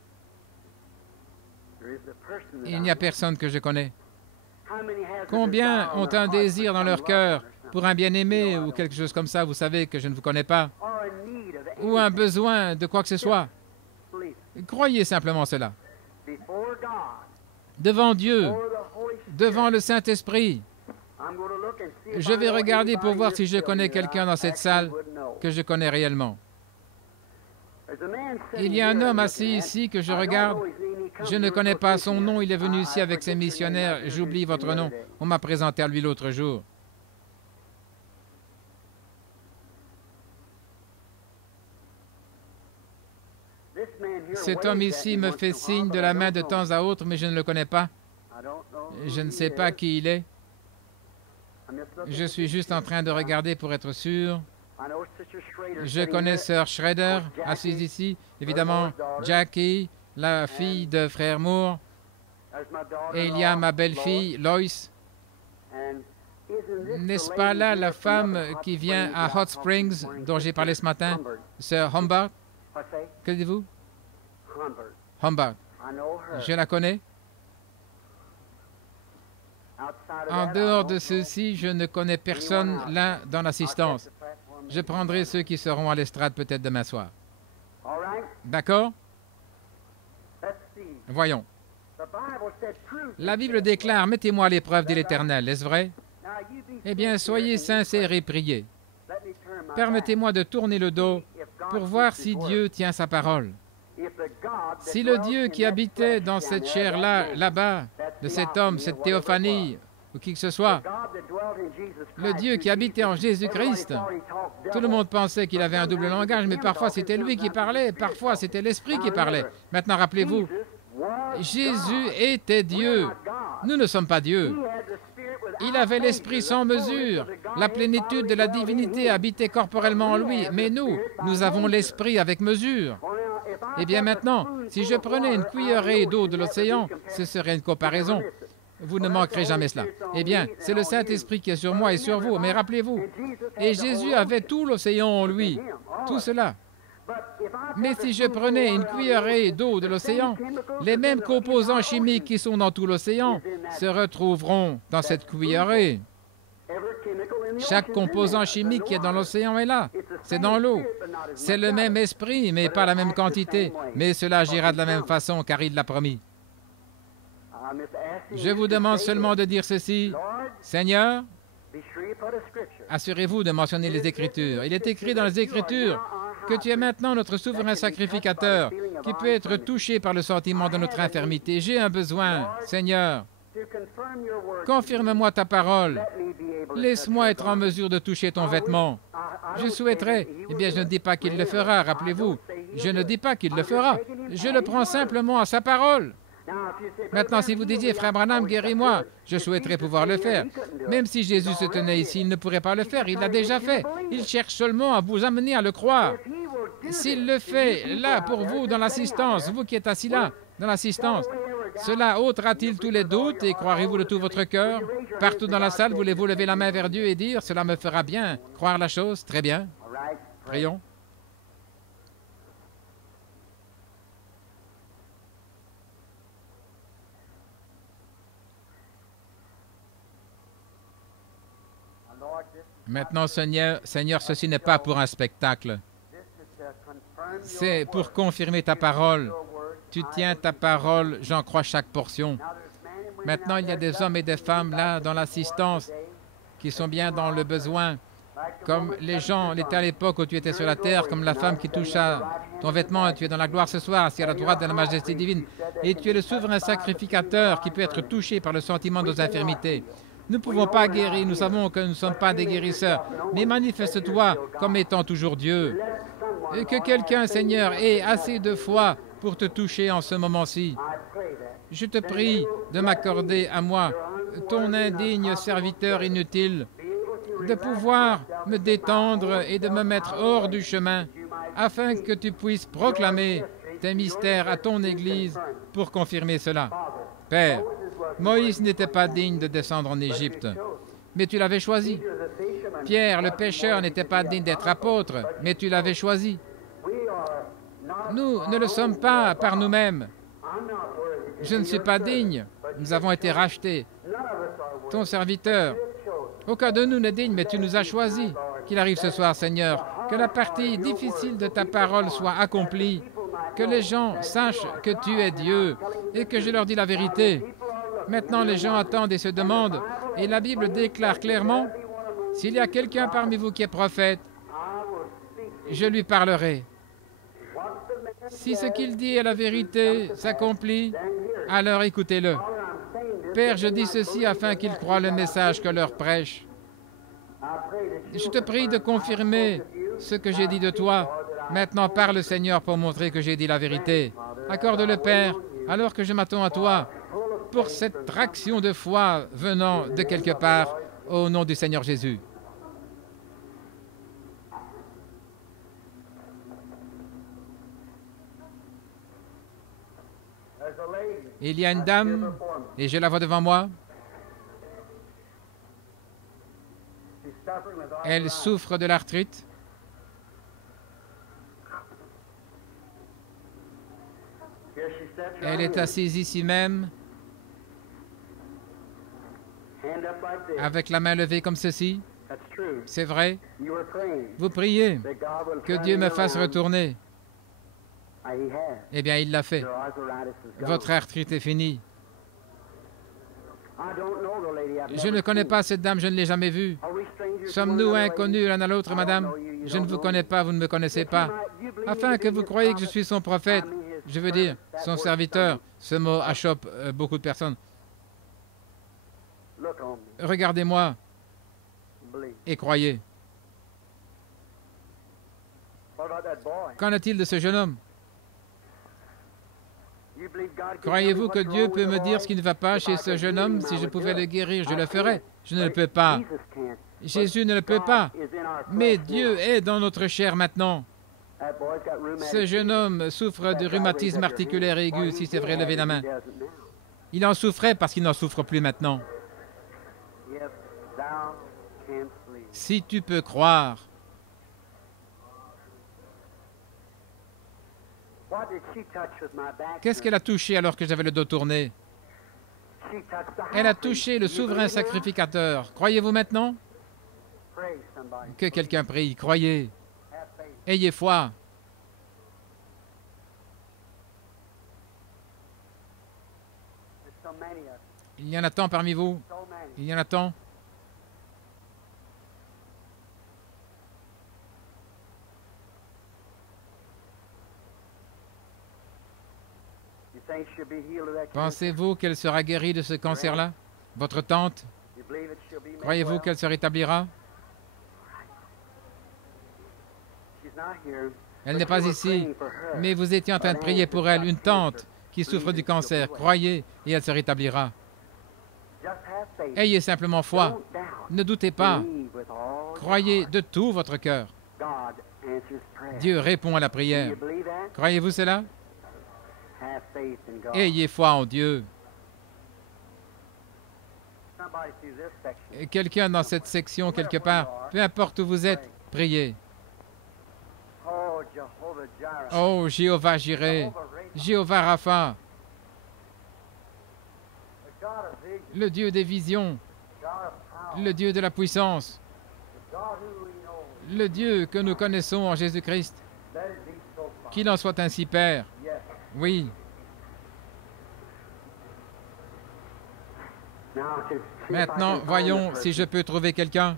Il n'y a personne que je connais. Combien ont un désir dans leur cœur pour un bien-aimé ou quelque chose comme ça, vous savez que je ne vous connais pas, ou un besoin de quoi que ce soit? Croyez simplement cela. devant Dieu, before the Holy Spirit. devant le Saint-Esprit. I'm going to look and see if Je I vais know regarder pour anybody voir in si this je connais building that quelqu'un I dans cette actually salle would know. que je connais réellement. There's a man sitting Il y a un here homme I'm assis looking at. ici que je I don't regarde. know his name. He comes Je ne here connais with pas us son nom, il est venu missionary. ici avec ses I forget your name. missionnaires. I J'oublie introduced votre him the nom. other day. On m'a présenté à lui l'autre jour. This man here Cet waves homme at ici me me once fait in a while, signe but de I la don't main de know. temps à autre, mais je ne le connais pas. I don't know who Je ne he sais pas is. qui il est. I'm just looking Je at suis this juste en train de picture. regarder pour être sûr. I know Sister Schrader Je sitting connais here. Sœur Schrader, assise ici. Évidemment, Jackie, la fille de Frère Moore. There's my daughter-in-law, Et il y a ma Lois. belle-fille, Lois. And isn't this N'est-ce the pas lady là here la from femme up at Hot qui vient Springs à that I Hot talked to Springs, this morning? dont j'ai parlé ce matin? Humbert. Sœur Humbert? What's that? Que dites-vous? Humbert. Humbert. I know her. Je la connais. Outside of En that, I dehors don't de know ceci, je ne connais personne là dans l'assistance. I'll catch the platform Je prendrai ceux qui seront à l'estrade peut-être demain soir. All right? D'accord? Let's see. Voyons. The Bible said, "Prove La Bible yourself." déclare, mettez-moi à l'épreuve de l'Éternel. Est-ce vrai? Now, you be Eh bien, sincere soyez and sincères et priez. let me turn my Permettez-moi de tourner le dos back. If God pour voir keeps si his word, Dieu tient sa parole. if the God that Si le dwelt Dieu in qui that habitait flesh dans down cette there, chair-là, that man, là-bas, that de cet theophany homme, or cette whatever it théophanie, ou qui que ce soit, was, the God that dwelt in Jesus le Christ, Dieu who qui habitait en Jesus- Jésus-Christ, everybody thought he talked tout le double. monde pensait qu'il avait un double langage, mais parfois c'était lui qui parlait, parfois c'était l'Esprit qui parlait. Maintenant, rappelez-vous, Jesus was Jésus God. était Dieu. We're not God. Nous ne sommes pas He Dieu. had the Spirit without Il avait l'Esprit measure, sans the fullness mesure. of the Godhead La plénitude de la bodily dwelt in divinité him. habitait corporellement en lui. Mais nous avons l'Esprit avec mesure. Well, now, if I Eh bien took a maintenant, spoonful si je of prenais une water cuillerée out of d'eau the de ocean, l'océan, that would be ce serait une compared. comparaison. Never miss it. Vous ne manquerez jamais cela. Eh bien, c'est le Saint-Esprit qui est sur moi et sur vous. Mais rappelez-vous, et Jésus avait tout l'océan en lui. Tout cela. Mais si je prenais une cuillerée d'eau de l'océan, les mêmes composants chimiques qui sont dans tout l'océan se retrouveront dans cette cuillerée. Chaque composant chimique qui est dans l'océan est là. C'est dans l'eau. C'est le même esprit, mais pas la même quantité. Mais cela agira de la même façon, car il l'a promis. Je vous demande seulement de dire ceci. Seigneur, assurez-vous de mentionner les Écritures. Il est écrit dans les Écritures que tu es maintenant notre souverain sacrificateur, qui peut être touché par le sentiment de notre infirmité. J'ai un besoin, Seigneur. Confirme-moi ta parole. Laisse-moi être en mesure de toucher ton vêtement. Je souhaiterais, eh bien, je ne dis pas qu'il le fera, rappelez-vous. Je ne dis pas qu'il le fera. Je le prends simplement à sa parole. Maintenant, si vous disiez, Frère Branham, guéris-moi, je souhaiterais pouvoir le faire. Même si Jésus se tenait ici, il ne pourrait pas le faire. Il l'a déjà fait. Il cherche seulement à vous amener à le croire. S'il le fait là pour vous dans l'assistance, vous qui êtes assis là dans l'assistance, cela ôtera-t-il tous les doutes et croirez-vous de tout votre cœur? Partout dans la salle, voulez-vous lever la main vers Dieu et dire, cela me fera bien croire la chose? Très bien. Prions. Maintenant, Seigneur, ceci n'est pas pour un spectacle. C'est pour confirmer ta parole. Tu tiens ta parole, j'en crois chaque portion. Maintenant, il y a des hommes et des femmes là dans l'assistance qui sont bien dans le besoin. Comme les gens l'étaient à l'époque où tu étais sur la terre, comme la femme qui toucha ton vêtement, et tu es dans la gloire ce soir, assis à la droite de la majesté divine. Et tu es le souverain sacrificateur qui peut être touché par le sentiment de nos infirmités. Nous ne pouvons pas guérir, nous savons que nous ne sommes pas des guérisseurs, mais manifeste-toi comme étant toujours Dieu. Et que quelqu'un, Seigneur, ait assez de foi pour te toucher en ce moment-ci. Je te prie de m'accorder à moi, ton indigne serviteur inutile, de pouvoir me détendre et de me mettre hors du chemin, afin que tu puisses proclamer tes mystères à ton Église pour confirmer cela. Père, Moïse n'était pas digne de descendre en Égypte, mais tu l'avais choisi. Pierre, le pécheur, n'était pas digne d'être apôtre, mais tu l'avais choisi. Nous ne le sommes pas par nous-mêmes. Je ne suis pas digne. Nous avons été rachetés. Ton serviteur, aucun de nous n'est digne, mais tu nous as choisis. Qu'il arrive ce soir, Seigneur, que la partie difficile de ta parole soit accomplie, que les gens sachent que tu es Dieu et que je leur dis la vérité. Maintenant, les gens attendent et se demandent, et la Bible déclare clairement, s'il y a quelqu'un parmi vous qui est prophète, je lui parlerai. Si ce qu'il dit est la vérité, s'accomplit, alors écoutez-le. Père, je dis ceci afin qu'ils croient le message que leur prêche. Je te prie de confirmer ce que j'ai dit de toi. Maintenant, parle, Seigneur, pour montrer que j'ai dit la vérité. Accorde-le, Père, alors que je m'attends à toi, pour cette traction de foi venant de quelque part, au nom du Seigneur Jésus. Il y a une dame, et je la vois devant moi. Elle souffre de l'arthrite. Elle est assise ici même, avec la main levée comme ceci. C'est vrai. Vous priez que Dieu me fasse retourner. Eh bien, il l'a fait. Votre arthrite est finie. Je ne connais pas cette dame, je ne l'ai jamais vue. Sommes-nous inconnus l'un à l'autre, madame? Je ne vous connais pas, vous ne me connaissez pas. Afin que vous croyiez que je suis son prophète, je veux dire, son serviteur. Ce mot achoppe beaucoup de personnes. Regardez-moi et croyez. Qu'en est-il de ce jeune homme? Croyez-vous que Dieu peut me dire ce qui ne va pas chez ce jeune homme? Si je pouvais le guérir, je le ferais. Je ne le peux pas. Jésus ne le peut pas. Mais Dieu est dans notre chair maintenant. Ce jeune homme souffre de rhumatisme articulaire aigu, si c'est vrai, levez la main. Il en souffrait parce qu'il n'en souffre plus maintenant. Si tu peux croire. Qu'est-ce qu'elle a touché alors que j'avais le dos tourné? Elle a touché le souverain sacrificateur. Croyez-vous maintenant? Que quelqu'un prie. Croyez. Ayez foi. Il y en a tant parmi vous. Il y en a tant. Pensez-vous qu'elle sera guérie de ce cancer-là? Votre tante? Croyez-vous qu'elle se rétablira? Elle n'est pas ici, mais vous étiez en train de prier pour elle, une tante qui souffre du cancer. Croyez et elle se rétablira. Ayez simplement foi. Ne doutez pas. Croyez de tout votre cœur. Dieu répond à la prière. Croyez-vous cela? Ayez foi en Dieu. Quelqu'un dans cette section quelque part, peu importe où vous êtes, priez. Oh, Jéhovah Jireh, Jéhovah Rapha, le Dieu des visions, le Dieu de la puissance, le Dieu que nous connaissons en Jésus-Christ. Qu'il en soit ainsi, Père. Oui. Maintenant, voyons si je peux trouver quelqu'un.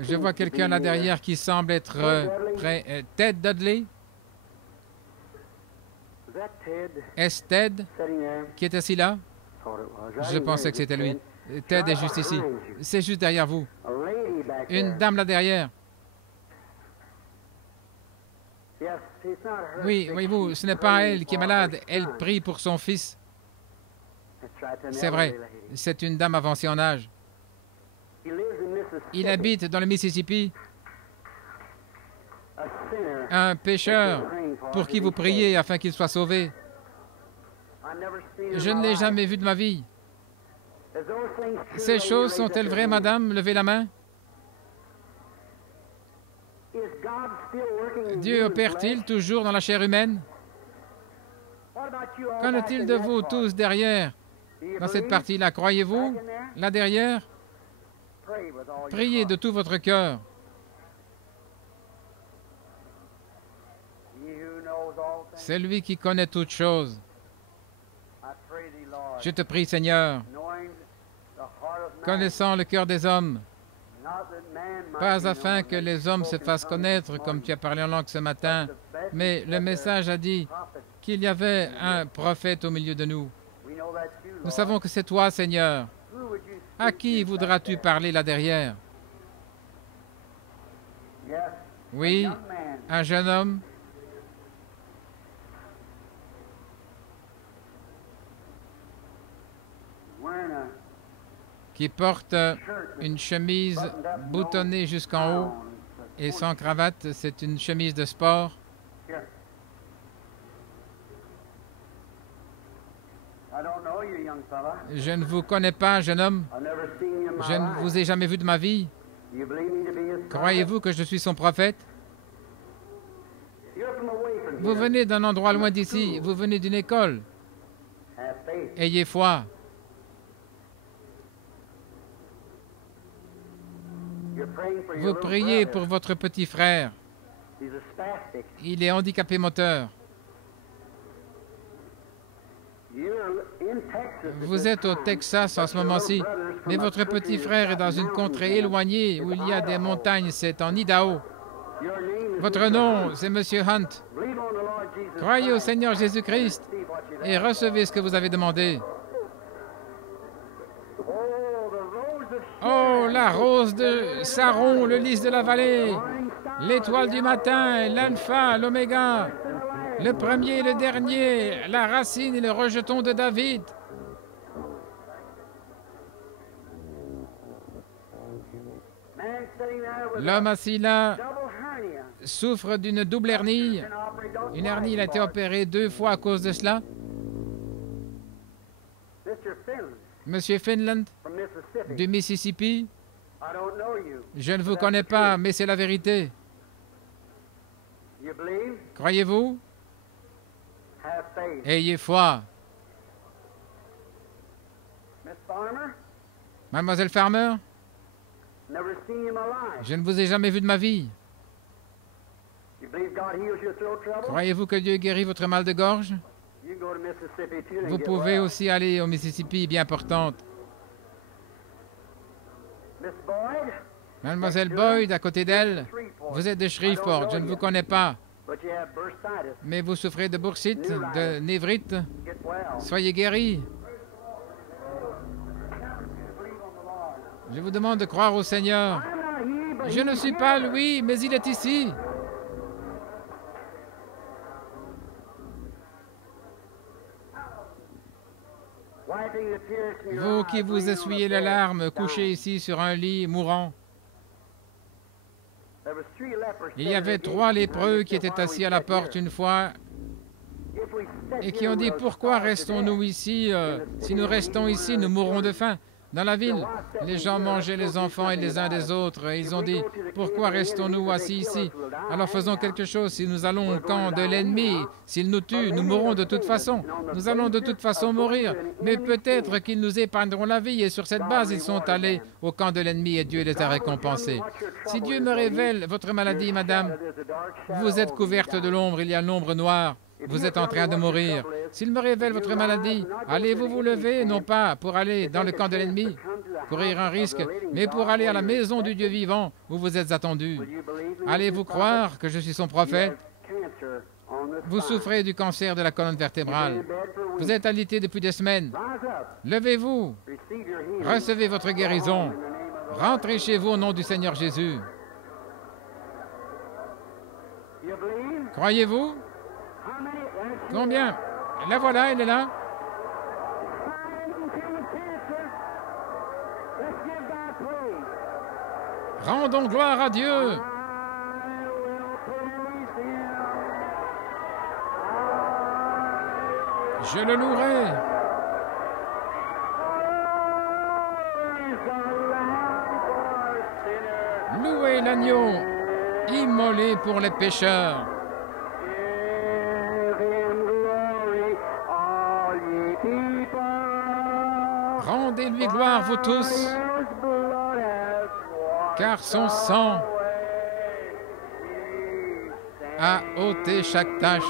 Je vois quelqu'un là derrière qui semble être prêt. Ted Dudley? Est-ce Ted qui est assis là? Je pensais que c'était lui. Ted est juste ici. C'est juste derrière vous. Une dame là derrière. Oui, voyez-vous, ce n'est pas elle qui est malade. Elle prie pour son fils. C'est vrai. C'est une dame avancée en âge. Il habite dans le Mississippi. Un pécheur pour qui vous priez afin qu'il soit sauvé. Je ne l'ai jamais vu de ma vie. Ces choses sont-elles vraies, madame? Levez la main. Dieu opère-t-il toujours dans la chair humaine? Qu'en est-il de vous tous derrière? Dans cette partie-là, croyez-vous? Là derrière, priez de tout votre cœur. C'est lui qui connaît toutes choses. Je te prie, Seigneur, connaissant le cœur des hommes, pas afin que les hommes se fassent connaître, comme tu as parlé en langue ce matin, mais le message a dit qu'il y avait un prophète au milieu de nous. Nous savons que c'est toi, Seigneur. À qui voudras-tu parler là derrière? Oui, un jeune homme qui porte une chemise boutonnée jusqu'en haut et sans cravate. C'est une chemise de sport. Je ne vous connais pas, jeune homme. Je ne vous ai jamais vu de ma vie. Croyez-vous que je suis son prophète? Vous venez d'un endroit loin d'ici. Vous venez d'une école. Ayez foi. Vous priez pour votre petit frère. Il est handicapé moteur. Vous êtes au Texas en ce moment-ci, mais votre petit frère est dans une contrée éloignée où il y a des montagnes, c'est en Idaho. Votre nom, c'est Monsieur Hunt. Croyez au Seigneur Jésus-Christ et recevez ce que vous avez demandé. Oh, la rose de Saron, le lys de la vallée, l'étoile du matin, l'alpha, l'oméga, le premier et le dernier, la racine et le rejeton de David. L'homme assis là souffre d'une double hernie. Une hernie, il a été opéré 2 fois à cause de cela. Monsieur Finland, du Mississippi, je ne vous connais pas, mais c'est la vérité. Croyez-vous? Ayez foi. Mademoiselle Farmer, je ne vous ai jamais vu de ma vie. Croyez-vous que Dieu guérit votre mal de gorge? Vous pouvez aussi aller au Mississippi, bien portante. Mademoiselle Boyd, à côté d'elle, vous êtes de Shreveport, je ne vous connais pas. Mais vous souffrez de boursite, de névrite. Soyez guéris. Je vous demande de croire au Seigneur. Je ne suis pas Louis, mais il est ici. Vous qui vous essuyez les larmes, couché ici sur un lit mourant. Il y avait 3 lépreux qui étaient assis à la porte une fois et qui ont dit « Pourquoi restons-nous ici? Si nous restons ici, nous mourrons de faim. » Dans la ville, les gens mangeaient les enfants et les uns des autres. Et ils ont dit « Pourquoi restons-nous assis ici? Alors faisons quelque chose. Si nous allons au camp de l'ennemi, s'il nous tue, nous mourrons de toute façon. Nous allons de toute façon mourir. Mais peut-être qu'ils nous épargneront la vie. » Et sur cette base, ils sont allés au camp de l'ennemi et Dieu les a récompensés. Si Dieu me révèle votre maladie, madame, vous êtes couverte de l'ombre, il y a l'ombre noire. Vous êtes en train de mourir. S'il me révèle votre maladie, allez-vous vous lever, non pas pour aller dans le camp de l'ennemi, courir un risque, mais pour aller à la maison du Dieu vivant où vous êtes attendu. Allez-vous croire que je suis son prophète? Vous souffrez du cancer de la colonne vertébrale. Vous êtes alité depuis des semaines. Levez-vous. Recevez votre guérison. Rentrez chez vous au nom du Seigneur Jésus. Croyez-vous? Combien? La voilà, elle est là. Rendons gloire à Dieu. Je le louerai. Louez l'agneau, immolé pour les pécheurs. Rendez-lui gloire, vous tous, car son sang a ôté chaque tache.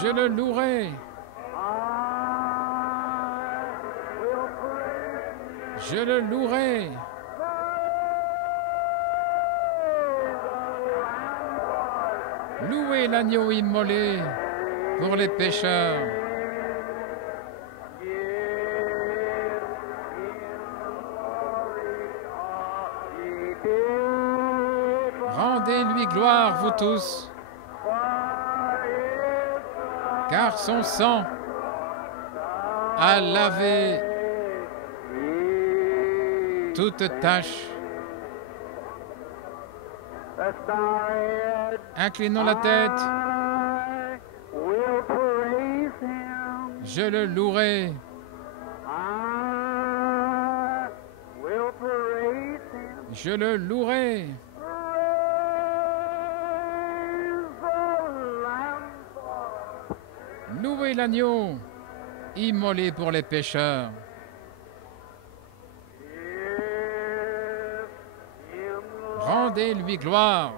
Je le louerai. Je le louerai. Louez l'agneau immolé pour les pécheurs. Rendez-lui gloire, vous tous, car son sang a lavé toute tache. Inclinons la tête. Je le louerai. Je le louerai. Louez l'agneau, immolé pour les pécheurs. Rendez-lui gloire.